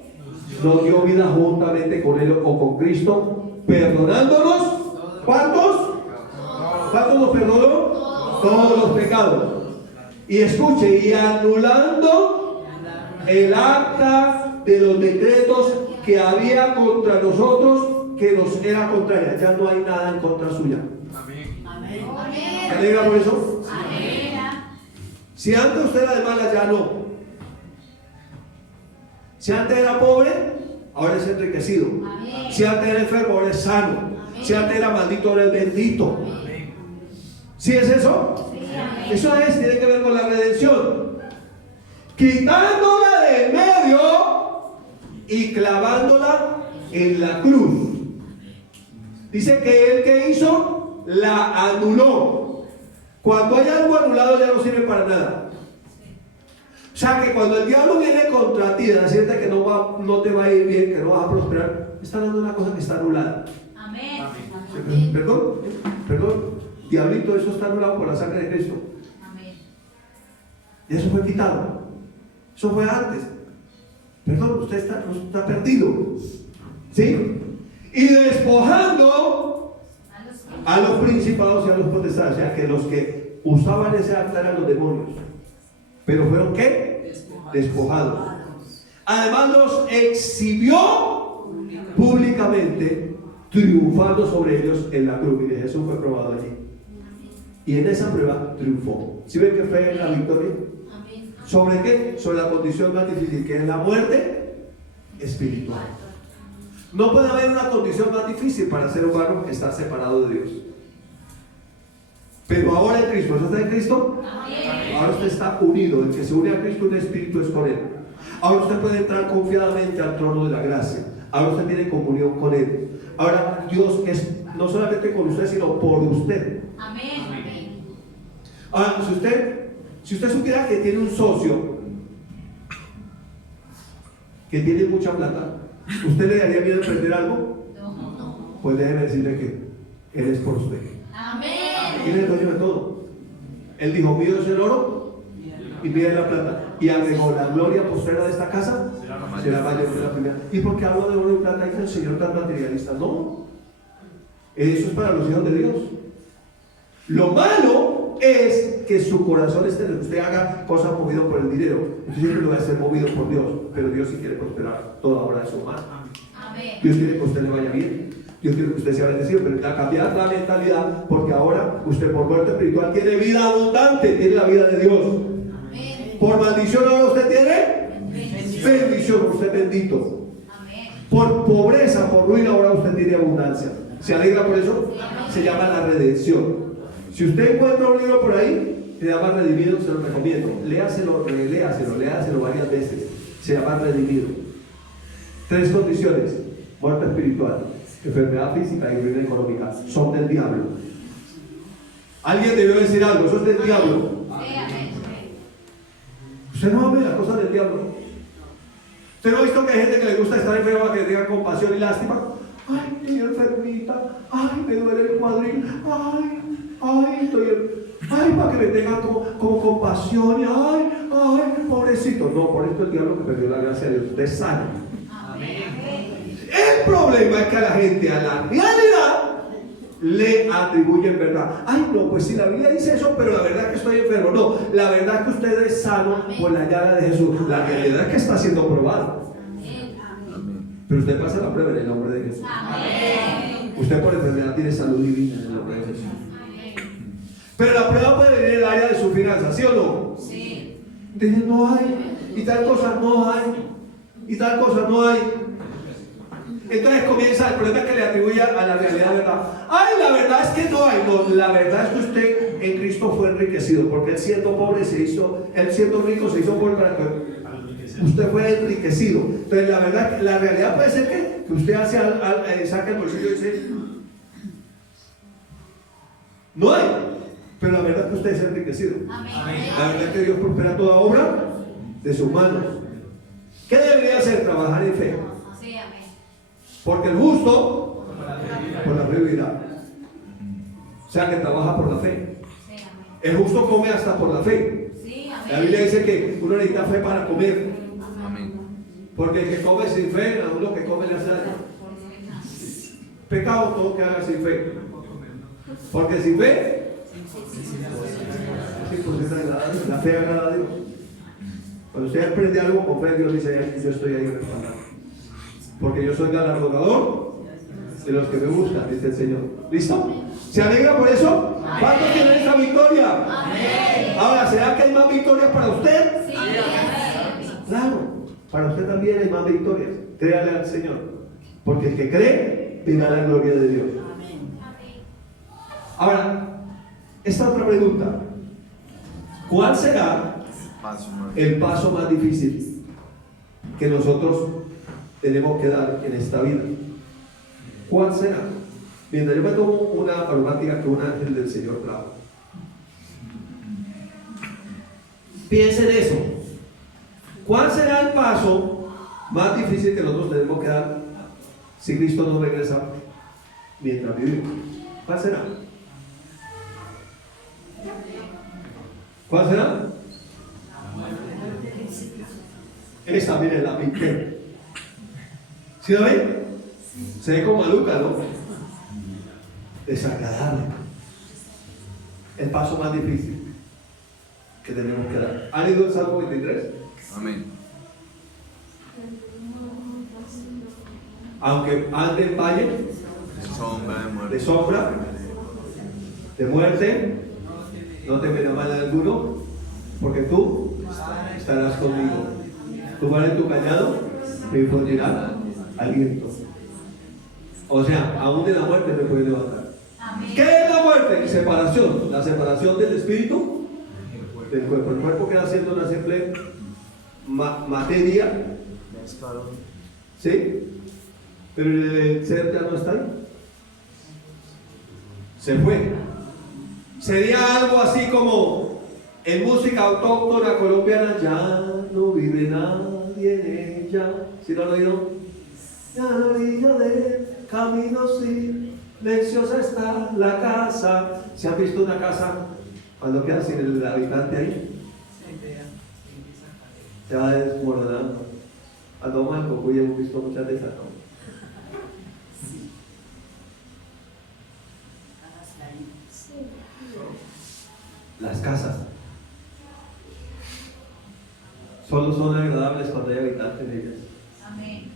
Nos dio vida juntamente con Él o con Cristo, perdonándonos. ¿Cuántos? ¿Cuántos nos perdonó? Todos los pecados. Y escuche, y anulando el acta de los decretos que había contra nosotros, que nos era contraria. Ya no hay nada en contra suya. Amén. ¿Se alegra por eso? Amén. Si antes usted era de mala, ya no. Si antes era pobre, ahora es enriquecido. Amén. Si antes era enfermo, ahora es sano. Amén. Si antes era maldito, ahora es bendito. ¿Sí es eso? Sí, amén. Eso tiene que ver con la redención. Quitándola del medio y clavándola en la cruz. Dice que Él que hizo, la anuló. Cuando hay algo anulado ya no sirve para nada. O sea que cuando el diablo viene contra ti, de decirte que no te va a ir bien, que no vas a prosperar, está dando una cosa que está anulada. Amén. Perdón. Diablito, eso está anulado por la sangre de Cristo. Amén. Y eso fue quitado. Eso fue antes. Perdón, usted está perdido. ¿Sí? Y despojando a los principados y a los potestades, o sea que los que usaban ese acta eran los demonios. Pero fueron ¿qué? Despojados. Además los exhibió públicamente, triunfando sobre ellos en la cruz. Mire, Jesús fue probado allí. Y en esa prueba triunfó. ¿Sí ven que fue en la victoria? Amén. ¿Sobre qué? Sobre la condición más difícil, que es la muerte espiritual. No puede haber una condición más difícil para el ser humano que estar separado de Dios. Pero ahora en Cristo, ¿usted está en Cristo? Amén. Ahora usted está unido. El que se une a Cristo, un espíritu es con Él. Ahora usted puede entrar confiadamente al trono de la gracia. Ahora usted tiene comunión con Él. Ahora Dios es no solamente con usted, sino por usted. Amén. Amén. Ahora, si usted supiera que tiene un socio que tiene mucha plata, ¿usted le daría miedo emprender algo? No. Pues déjeme decirle que Él es por usted. Amén. Él es el dueño de todo. Él dijo: mío es el oro y mía es la plata. Y agregó: la gloria postrera de esta casa será mayor que la primera. ¿Y por qué hablo de oro y plata? Dice el Señor tan materialista. No, eso es para los hijos de Dios. Lo malo es que su corazón esté en que usted haga cosas movidas por el dinero. Usted siempre lo va a ser movido por Dios, pero Dios sí quiere prosperar toda obra de su mano. Amén. Dios quiere que a usted le vaya bien. Dios quiere que usted sea bendecido, pero ya cambiar la mentalidad, porque ahora usted por muerte espiritual tiene vida abundante, tiene la vida de Dios. Amén. Por maldición ahora usted tiene bendición, usted es bendito. Amén. Por pobreza, por ruina ahora usted tiene abundancia. ¿Se alegra por eso? Se llama la redención. Si usted encuentra un libro por ahí, se llama Redimido, se lo recomiendo. Léaselo varias veces. Se llama Redimido. 3 condiciones: muerte espiritual, enfermedad física y ruina económica. Son del diablo. Alguien debió decir algo: eso es del diablo. Sí, amén. Usted no ve las cosas del diablo. ¿Usted no ha visto que hay gente que le gusta estar enferma, que tenga compasión y lástima? Ay, estoy enfermita. Ay, me duele el cuadril. Ay, para que me tengan como compasión. Y ay, pobrecito. No, por esto el diablo que perdió la gracia de Dios. Usted es sano. Amén. El problema es que a la gente, a la realidad, le atribuyen verdad. Ay, no, pues si la Biblia dice eso, pero la verdad es que estoy enfermo. No, la verdad es que usted es sano por la llaga de Jesús. La realidad es que está siendo probado. Pero usted pasa la prueba en el nombre de Jesús. Amén. Usted por enfermedad tiene salud divina en el nombre de Jesús. Pero la prueba puede venir en el área de su finanza, ¿sí o no? Sí. Dice: no hay, y tal cosa no hay, y tal cosa no hay. Entonces comienza el problema que le atribuye a la realidad, ¿verdad? Ay, la verdad es que no hay. No, la verdad es que usted en Cristo fue enriquecido, porque él siendo pobre él siendo rico se hizo pobre para que usted fue enriquecido. Entonces la realidad puede ser que usted saca el bolsillo y dice: no hay. Pero la verdad es que usted es enriquecido. Amén. La verdad es que Dios prospera toda obra de sus manos. ¿Qué debería hacer? Trabajar en fe. Sí, amén. Porque el justo por la fe vivirá. O sea que trabaja por la fe. Sí, amén. El justo come hasta por la fe. Sí, amén. La Biblia dice que uno necesita fe para comer. Amén. Porque el que come sin fe, a uno que come le hace daño. Pecado todo que haga sin fe. Porque sin fe, la fe agrada a Dios. Cuando usted aprende algo con fe, Dios dice: yo estoy ahí respaldado. Porque yo soy galardonador de los que me buscan, dice el Señor. ¿Listo? ¿Se alegra por eso? ¿Cuántos tienen esta victoria? Amén. Ahora, ¿será que hay más victorias para usted? Sí, amén. Claro, para usted también hay más victorias. Créale al Señor. Porque el que cree, verá la gloria de Dios. Ahora, esta otra pregunta: ¿cuál será el paso más difícil que nosotros tenemos que dar en esta vida? ¿Cuál será? Mientras yo me tomo una aromática que un ángel del Señor trajo. Piensen en eso. ¿Cuál será el paso más difícil que nosotros tenemos que dar si Cristo no regresa mientras vivimos? ¿Cuál será? ¿Cuál será? Esa, miren, la pinté. ¿Sí la ven? Se ve como maluca, ¿no? Desagradable. El paso más difícil que tenemos que dar. ¿Han leído el Salmo 23? Amén. Aunque ande en valle de sombra, de muerte, no temerá mal alguno, porque tú estarás conmigo. Tu vara y tu callado me infundirán aliento. O sea, aún de la muerte me puede levantar. Amén. ¿Qué es la muerte? Separación. La separación del espíritu del cuerpo. El cuerpo queda siendo una simple materia, ¿sí? Pero el ser ya no está ahí. Se fue. Sería algo así como en música autóctona colombiana: ya no vive nadie en ella. ¿Sí lo han oído? Ya a la orilla del camino silenciosa está la casa. ¿Se han visto una casa cuando queda sin el habitante ahí? Se va desmoronando. Cuando vamos al Cocuy hemos visto muchas de esas, ¿no? Las casas solo son agradables cuando hay habitantes en ellas. Amén.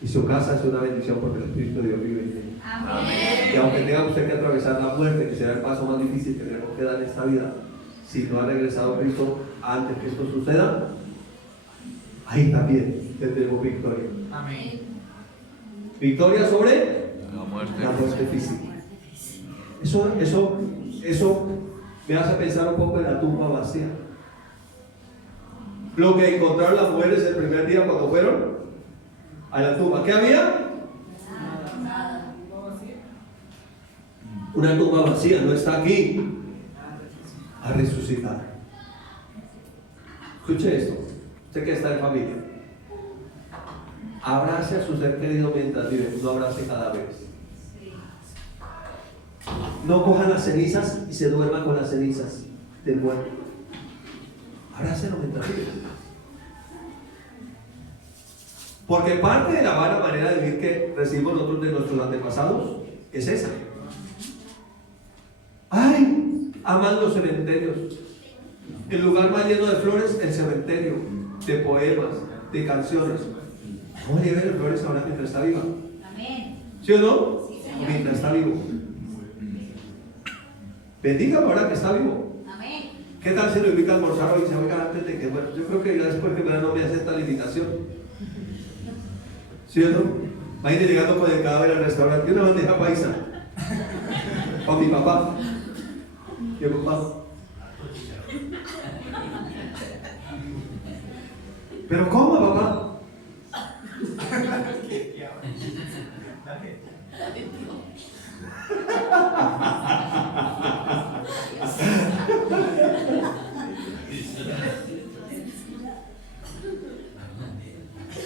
Y su casa es una bendición porque el Espíritu de Dios vive en ella. Amén. Y aunque tenga usted que atravesar la muerte, que será el paso más difícil que tenemos que dar en esta vida, si no ha regresado a Cristo antes que esto suceda, ahí también tendremos victoria. Amén. Victoria sobre La muerte. la muerte física. Eso me hace pensar un poco en la tumba vacía. Lo que encontraron las mujeres el primer día cuando fueron a la tumba. ¿Qué había? Nada. Una tumba vacía, no está aquí a resucitar. Escuche esto, usted que está en familia. Abrace a su ser querido mientras vive, no abrace cadáveres. No cojan las cenizas y se duerman con las cenizas del muerto. Abrácelo mientras vive. Porque parte de la mala manera de vivir que recibimos nosotros de nuestros antepasados es esa. ¡Ay! Aman los cementerios. El lugar más lleno de flores, el cementerio. De poemas, de canciones. ¿Cómo le de flores ahora mientras está viva? Amén. ¿Sí o no? Sí, Señor. Mientras está vivo. Bendígalo ahora que está vivo. Amén. ¿Qué tal si lo invita a almorzar hoy y dice: oiga, antes de que, bueno, yo creo que ya después que no me acepta la invitación? ¿Sí o no? Va a ir llegando con el cadáver al restaurante y una bandeja paisa. Con mi papá. Mi papá. ¿Pero cómo, papá?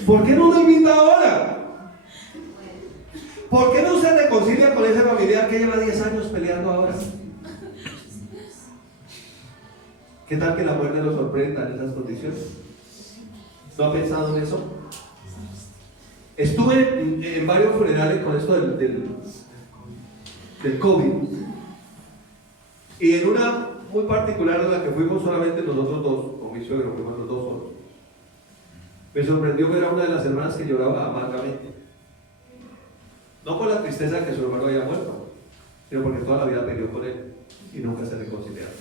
¿Por qué no lo invita ahora? ¿Por qué no se reconcilia con ese familiar que lleva 10 años peleando ahora? ¿Qué tal que la muerte lo sorprenda en esas condiciones? ¿No ha pensado en eso? Estuve en varios funerales con esto del COVID. Y en una muy particular en la que fuimos solamente nosotros dos, con mi suegro, fuimos los dos solos. Me sorprendió ver a una de las hermanas que lloraba amargamente. No por la tristeza que su hermano había muerto, sino porque toda la vida peleó con él y nunca se reconciliaron.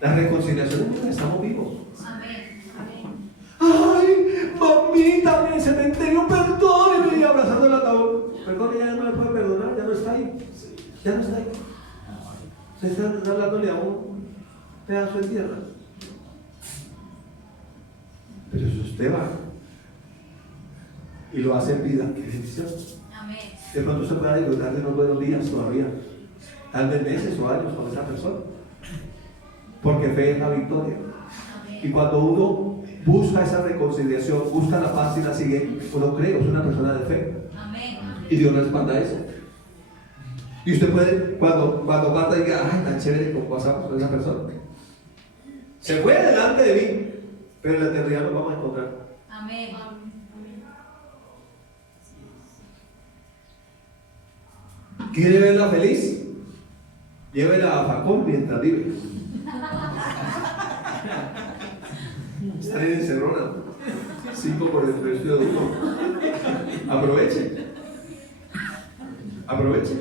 La reconciliación es porque estamos vivos. Amén. Amén. ¡Ay, mamita, en el cementerio, perdóneme! Y abrazando el ataúd. Perdón, ya no le puede perdonar, ya no está ahí. Ya no está ahí. Se está hablándole a un pedazo de tierra. Pero si usted va y lo hace en vida, qué bendición. Amén. De pronto se pueda disfrutar de unos buenos días todavía, tal vez meses o años con esa persona, porque fe es la victoria. Y cuando uno busca esa reconciliación, busca la paz y la sigue, uno cree que es una persona de fe. Amén. Y Dios respalda eso. Y usted puede, cuando parta, diga, ay, tan chévere como pasamos con esa persona. Se fue delante de mí, pero en la eternidad nos vamos a encontrar. Amén. ¿Quiere verla feliz? Llévela a Facón mientras vive. Está en encerrona. 5 por el precio de 1. Aproveche. Aproveche.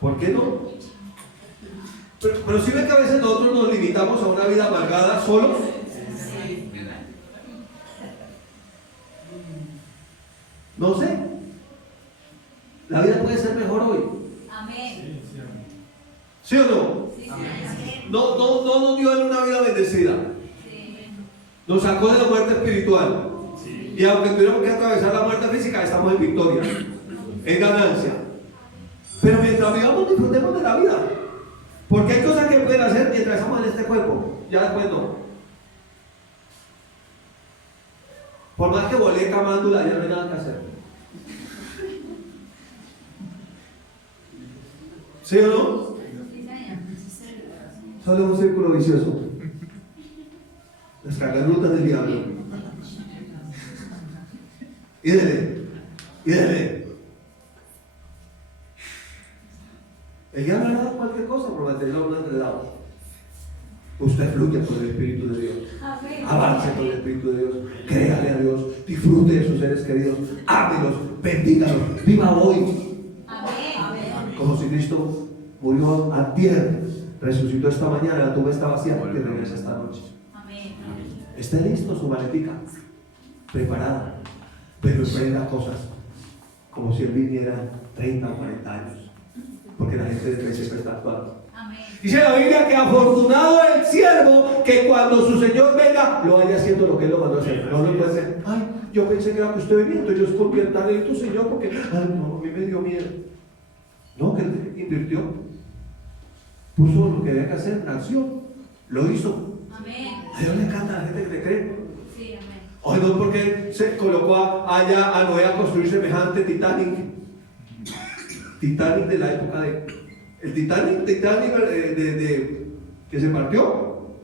¿Por qué no? Pero si ve que a veces nosotros nos limitamos a una vida amargada solos. No sé. La vida puede ser mejor hoy. Amén. ¿Sí o no? Sí, No nos dio en una vida bendecida. sí. Nos sacó de la muerte espiritual. Y aunque tuviéramos que atravesar la muerte física, estamos en victoria, en ganancia. Pero mientras vivamos, disfrutemos de la vida. Porque hay cosas que pueden hacer mientras estamos en este cuerpo. Ya después no. Por más que volé camándula, ya no hay nada que hacer. ¿Sí o no? Solo es un círculo vicioso. Las cagarutas del diablo. Y dele. El diablo le da cualquier cosa por mantenerlo a uno enredado. Usted fluya con el Espíritu de Dios. Amén. Avance con el Espíritu de Dios. Créale a Dios. Disfrute de sus seres queridos. Ámelos. Bendígalos. Viva hoy. Amén. Como si Cristo murió antier, resucitó esta mañana, la tumba está vacía porque regresa esta noche. Amén. Esté listo su maletica, preparada, pero emprenda cosas como si él viniera 30 o 40 años, porque la gente de fe siempre está actuando. Amén. Dice la Biblia que afortunado el siervo que cuando su Señor venga lo vaya haciendo lo que él lo mandó a hacer. No lo puede hacer. Ay, yo pensé que era que usted venía, entonces yo escondí el talento, Señor, porque ay, no, a mí me dio miedo. No, que él invirtió, puso lo que había que hacer en acción, lo hizo. Amén. A Dios le encanta a la gente que le cree. Sí, amén. Hoy no porque se colocó allá a Noé a construir semejante Titanic de la época de el Titanic que se partió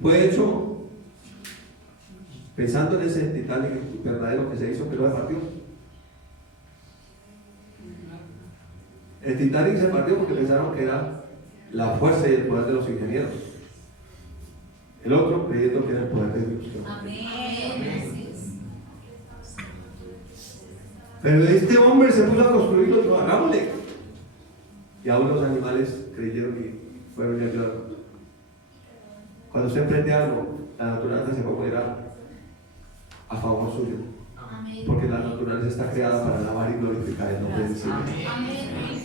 fue hecho pensando en ese Titanic verdadero que se hizo, pero se partió. El Titanic se partió porque pensaron que era la fuerza y el poder de los ingenieros. El otro creyendo que era el poder de Dios. Amén. Pero este hombre se puso a construirlo y dijo, hagámosle. Y aún los animales creyeron y fueron y ayudaron. Cuando se emprende algo, la naturaleza se va a poner a favor suyo. Amén. Porque la naturaleza está creada para alabar y glorificar el nombre del Señor. Amén.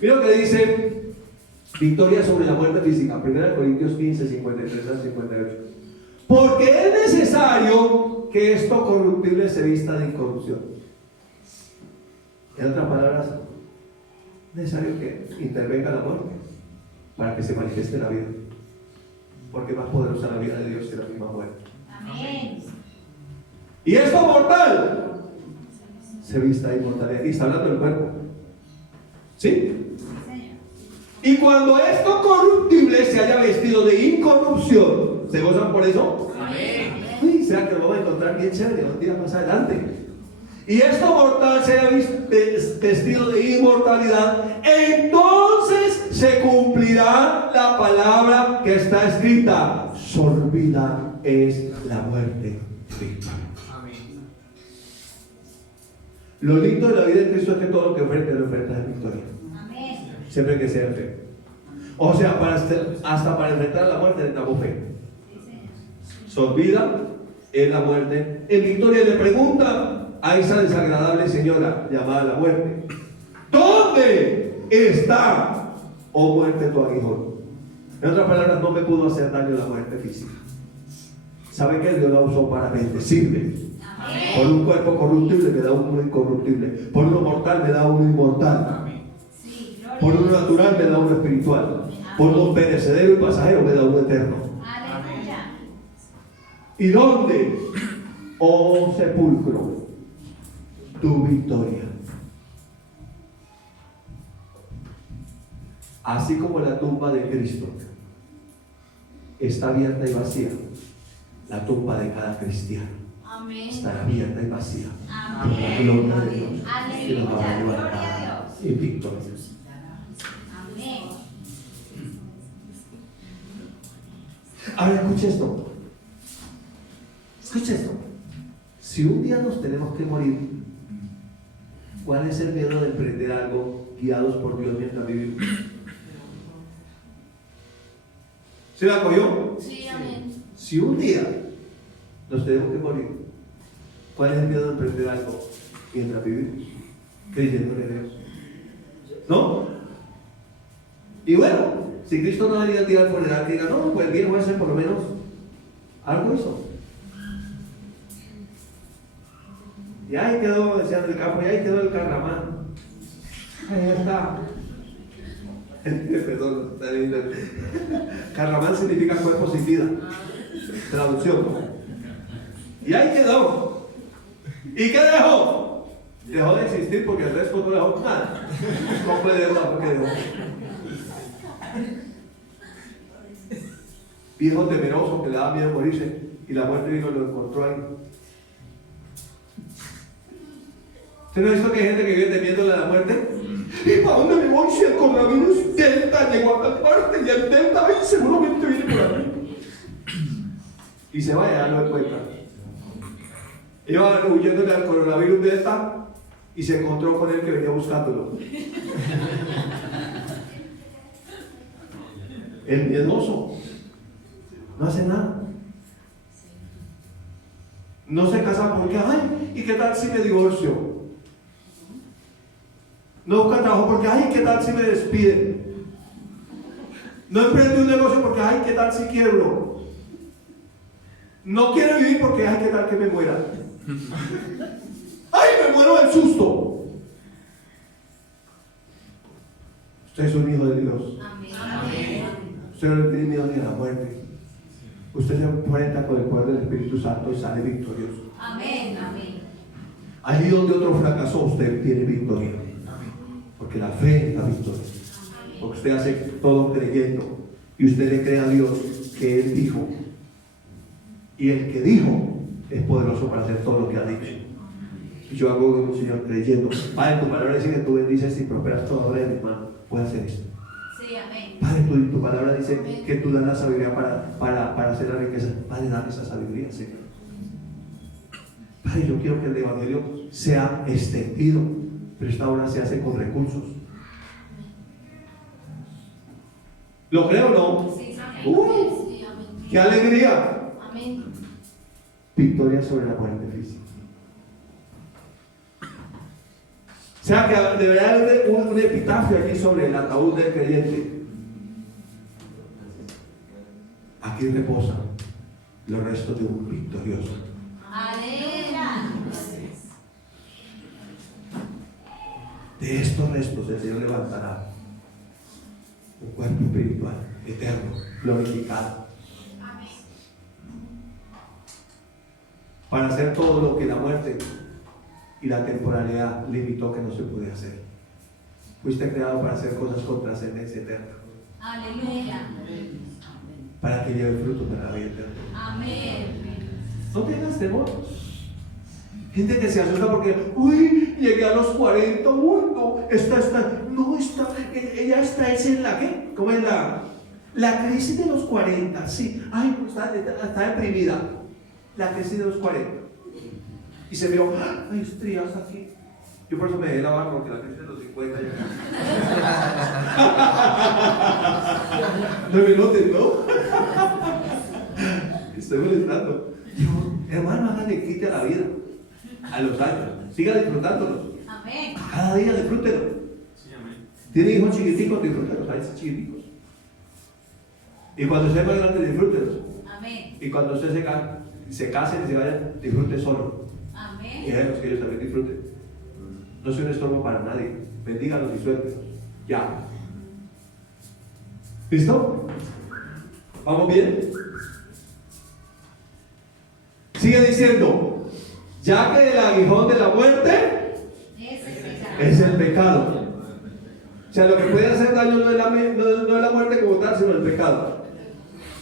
Mira lo que dice victoria sobre la muerte física, 1 Corintios 15, 53 al 58. Porque es necesario que esto corruptible se vista de incorrupción. En otras palabras, es necesario que intervenga la muerte para que se manifieste la vida. Porque es más poderosa la vida de Dios que la misma muerte. Amén. Y esto mortal se vista de inmortalidad. Y está hablando del cuerpo. ¿Sí? Y cuando esto corruptible se haya vestido de incorrupción, ¿se gozan por eso? Amén. Uy, será que lo vamos a encontrar bien chévere un día más adelante. Y esto mortal se haya vestido de inmortalidad, entonces se cumplirá la palabra que está escrita: sorbida es la muerte. Amén. Lo lindo de la vida de Cristo es que todo lo que ofrece lo ofrece en victoria. Amén. Siempre que sea en fe. O sea, hasta para enfrentar la muerte necesitamos fe. Sorbida es la muerte. En victoria le pregunta a esa desagradable señora llamada la muerte: ¿dónde está, oh muerte, tu aguijón? En otras palabras, no me pudo hacer daño la muerte física. ¿Sabe qué? Dios la usó para bendecirme. Por un cuerpo corruptible me da uno incorruptible. Por uno mortal me da uno inmortal. Amén. Sí, gloria Por a uno Dios. natural me da uno espiritual. Por uno perecedero y pasajero me da uno eterno. Aleluya. ¿Y dónde, oh sepulcro, tu victoria? Así como la tumba de Cristo está abierta y vacía, la tumba de cada cristiano Amén. estará abierta y vacía. Amén. La gloria de Dios que nos va a Aleluya. llevar Gloria a Dios. y victoria. Amén. Ahora escuche esto. Escuche esto. Si un día nos tenemos que morir, ¿cuál es el miedo de emprender algo guiados por Dios mientras vivimos? ¿Se la cogió? Sí, amén. Si un día nos tenemos que morir, ¿cuál es el miedo de emprender algo mientras vivimos? Creyéndole a Dios. ¿No? Y bueno, si Cristo no venía a tirar por el que diga, no, pues el viejo ese por lo menos algo hizo. Y ahí quedó, decían el campo, y ahí quedó el carramán. Ahí está. Perdón, está lindo. Carramán significa cuerpo sin vida. Traducción. Y ahí quedó. ¿Y qué dejó? Dejó de existir porque el resto no dejó nada. No puede dejar porque dejó. Viejo temeroso que le daba miedo morirse y la muerte vino y lo encontró ahí. ¿Usted no ha visto que hay gente que vive temiéndole a la muerte? ¿Y para dónde me voy si el coronavirus Delta llegó a tal parte y el Delta ay, seguramente viene por aquí? Y se va y ya lo encuentra. Iba huyéndole al coronavirus Delta y se encontró con él que venía buscándolo. El miedoso no hace nada. No se casa porque, ay, ¿y qué tal si me divorcio? No busca trabajo porque, ay, ¿qué tal si me despiden? No emprende un negocio porque, ay, ¿qué tal si quiebro? No quiere vivir porque, ay, ¿qué tal que me muera? ¡Ay, me muero del susto! Usted es un hijo de Dios. Amén. Usted no tiene miedo ni a la muerte. Usted se enfrenta con el poder del Espíritu Santo y sale victorioso. Amén. Amén. Allí donde otro fracasó, usted tiene victoria. Porque la fe es la victoria. Porque usted hace todo creyendo. Y usted le cree a Dios que Él dijo. Y el que dijo es poderoso para hacer todo lo que ha dicho. Y yo hago como Señor creyendo. Padre, tu palabra dice que tú bendices y prosperas toda obra de mi mano. Puede hacer esto. Sí, amén. Padre, tu palabra dice que tú das la sabiduría para hacer la riqueza. Padre, dame esa sabiduría, Señor. Padre, yo quiero que el Evangelio sea extendido, pero esta obra se hace con recursos. ¿Lo creo o no? Sí, amén. Sí, amén. ¡Qué alegría! Amén. Victoria sobre la muerte física. O sea que debería haber un epitafio allí sobre el ataúd del creyente. Aquí reposan los restos de un victorioso. Aleluya. De estos restos el Señor levantará un cuerpo espiritual, eterno, glorificado. Amén. Para hacer todo lo que la muerte y la temporalidad limitó que no se puede hacer. Fuiste creado para hacer cosas con trascendencia eterna. Aleluya. Para que lleve fruto para la vida eterna. Amén. No tengas temor. Gente que se asusta porque, uy, llegué a los 40, uy, no, ella está en la, ¿qué? ¿Cómo es la crisis de los 40? Sí, ay, pues está deprimida. La crisis de los 40. Y se vio, ay, estrías aquí. Yo por eso me dejé la barba, porque la crisis de los 50 ya. No me notes, ¿no? Estoy molestando. Digo, hermano, hágale quite a la vida. A los años. Siga disfrutándolo. Amén. Cada día disfrútelo. Sí, amén. Tiene hijos chiquiticos, disfrútelos. Ahí sí, chiquiticos. Y cuando sea más grande, disfrútelos. Amén. Y cuando usted se casen y se vayan, disfrute solo. Y Amén. déjenos que ellos también disfruten. No soy un estorbo para nadie. Bendígalos y suéltelos. Ya. ¿Listo? ¿Vamos bien? Sigue diciendo. Ya que el aguijón de la muerte es el pecado. O sea, lo que puede hacer daño no es la muerte como tal, sino el pecado.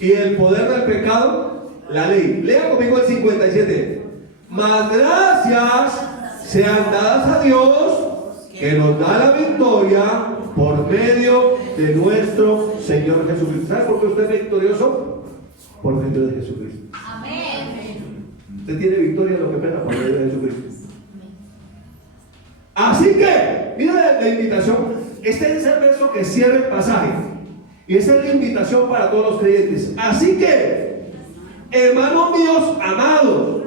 Y el poder del pecado, la ley. Lea conmigo el 57. Mas gracias sean dadas a Dios que nos da la victoria por medio de nuestro Señor Jesucristo. ¿Sabe por qué usted es victorioso? Por medio de Jesucristo. Amén. Usted tiene victoria en lo que pena por medio de Jesucristo. Así que, mira la invitación. Este es el verso que cierra el pasaje. Y esa es la invitación para todos los creyentes. Así que, hermanos míos amados,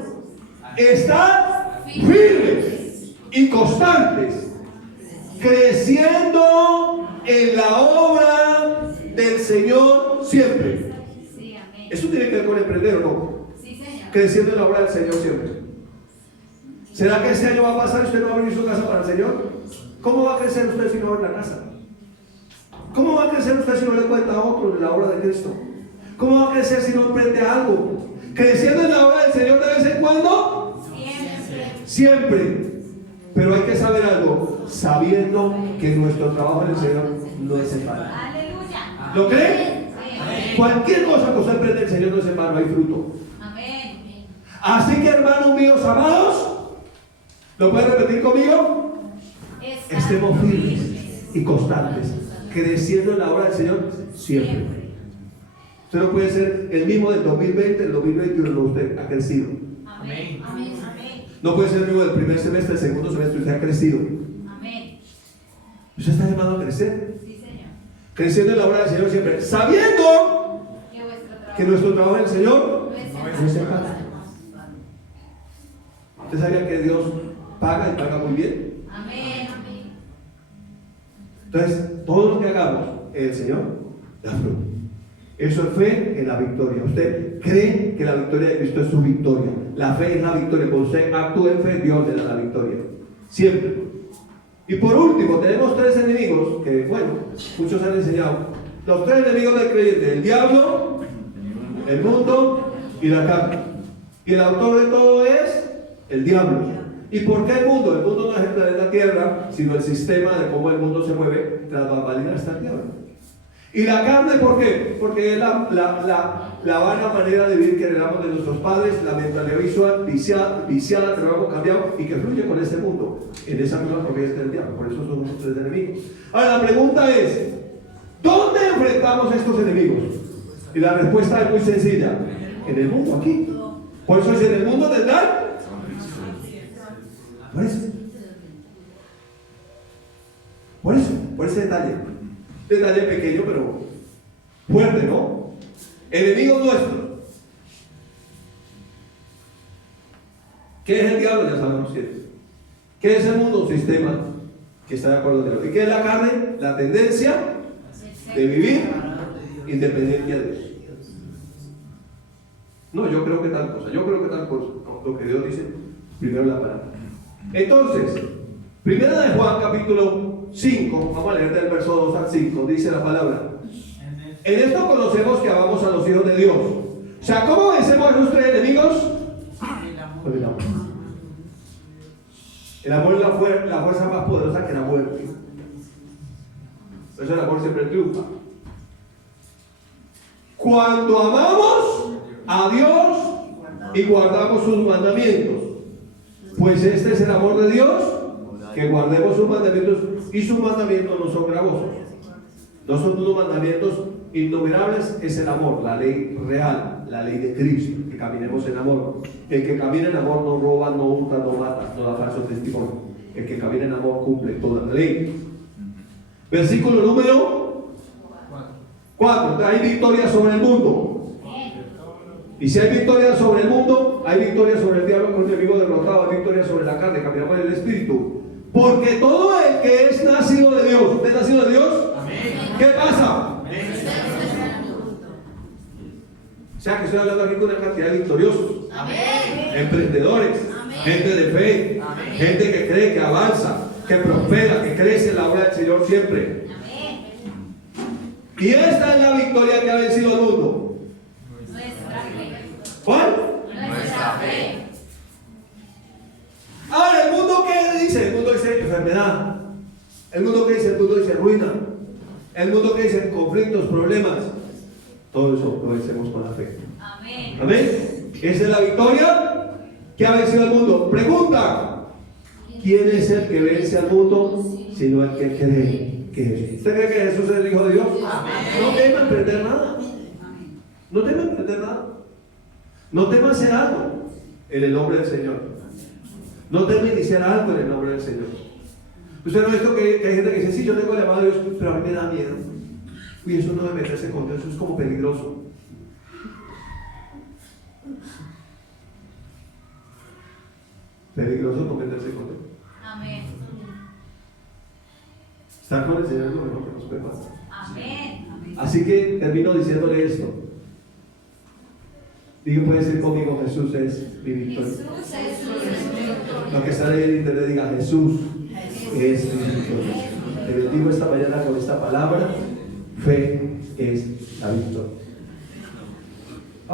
estad firmes y constantes, creciendo en la obra del Señor siempre. Sí, amén. Eso tiene que ver con emprender, ¿o no? Sí, Señor. Creciendo en la obra del Señor siempre. ¿Será que ese año va a pasar y usted no va a abrir su casa para el Señor? ¿Cómo va a crecer usted si no abre la casa? ¿Cómo va a crecer usted si no le cuenta a otros de la obra de Cristo? ¿Cómo va a crecer si no emprende algo? Creciendo en la obra del Señor de vez en cuando. Siempre. Siempre. Pero hay que saber algo, sabiendo que nuestro trabajo en el Señor no es en vano. Aleluya. ¿Lo cree? Sí. Cualquier cosa que usted emprende en el Señor no es en vano, hay fruto. Amén. Así que, hermanos míos amados, ¿lo pueden repetir conmigo? Estemos firmes y constantes, creciendo en la obra del Señor siempre. Usted no puede ser el mismo del 2020, el 2021, no, usted ha crecido. Amén. Amén. Amén. No puede ser el mismo del primer semestre, del segundo semestre, usted ha crecido. Amén. Usted está llamado a crecer, Sí, Señor. creciendo en la obra del Señor siempre, sabiendo Que vuestro trabajo que nuestro trabajo en el Señor no es en vano. ¿Usted sabía que Dios paga y paga muy bien? Amén. Amén. Entonces, todo lo que hagamos, el Señor da fruto. Eso es fe en la victoria. Usted cree que la victoria de Cristo es su victoria. La fe es la victoria. Cuando usted actúa en fe, Dios le da la victoria. Siempre. Y por último, tenemos tres enemigos que, bueno, muchos han enseñado. Los tres enemigos del creyente: el diablo, el mundo y la carne. Y el autor de todo es el diablo. ¿Y por qué el mundo? El mundo no es el planeta Tierra, sino el sistema de cómo el mundo se mueve tras bambalinas está el diablo. ¿Y la carne por qué? Porque es la vana manera de vivir que heredamos de nuestros padres, la mentalidad visual viciada que no hemos cambiado y que fluye con este mundo. En esa misma corriente del diablo. Por eso son los tres enemigos. Ahora la pregunta es, ¿dónde enfrentamos estos enemigos? Y la respuesta es muy sencilla: en el mundo, aquí. Por eso es en el mundo del dar. Por ese detalle. Detalle pequeño, pero fuerte, ¿no? Enemigos nuestros. ¿Qué es el diablo? Ya sabemos qué es. ¿Qué es el mundo? Un sistema que está de acuerdo con Dios. ¿Y qué es la carne? La tendencia de vivir independiente de Dios. No, yo creo que tal cosa. Lo que Dios dice, primero la palabra. Entonces, primera de Juan capítulo 5, vamos a leer del verso 2 al 5, dice la palabra: en esto conocemos que amamos a los hijos de Dios. O sea, ¿cómo vencemos a nuestros enemigos? Con el amor. El amor es la fuerza más poderosa que la muerte. Por eso el amor siempre triunfa. Cuando amamos a Dios y guardamos sus mandamientos, pues este es el amor de Dios, que guardemos sus mandamientos, y sus mandamientos no son gravosos. No son unos mandamientos innumerables, es el amor, la ley real, la ley de Cristo, que caminemos en amor. El que camina en amor no roba, no hurta, no mata, no da falso testimonio. El que camina en amor cumple toda la ley. Versículo número 4. Hay victoria sobre el mundo. Y si hay victoria sobre el mundo, hay victoria sobre el diablo, con el enemigo derrotado, hay victoria sobre la carne, caminamos en el Espíritu. Porque todo el que es nacido de Dios, ¿usted es nacido de Dios? Amén. ¿Qué pasa? Amén. O sea que estoy hablando aquí con una cantidad de victoriosos. Amén. Emprendedores. Amén. Gente de fe. Amén. Gente que cree, que avanza, que prospera, que crece en la obra del Señor siempre. Amén. Y esta es la victoria que ha vencido al mundo. Nuestra fe. ¿Cuál? Nuestra fe. Ahora, ¿el mundo qué dice? El mundo dice enfermedad. ¿El mundo qué dice? El mundo dice ruina. vencemos con la fe. Amén. Amén. Esa es la victoria que ha vencido al mundo. Pregunta: ¿quién es el que vence al mundo? Sino el que cree que Jesús. ¿Usted cree que Jesús es el Hijo de Dios? No tema emprender nada. No tema emprender nada. No tema hacer algo en el nombre del Señor. No tema iniciar algo en el nombre del Señor. Usted no ha visto que hay gente que dice: sí, yo tengo el llamado a Dios, pero a mí me da miedo. Uy, eso no debe meterse con Dios, eso es como peligroso. Peligroso no meterse con Dios. Amén. Estar con el Señor es lo mejor que nos puede pasar. Amén. Así que termino diciéndole esto. Diga, puede decir conmigo: Jesús es mi victoria. Jesús es mi victoria. Lo que está ahí en internet, diga: Jesús es mi victoria. Te bendigo esta mañana con esta palabra: fe es la victoria.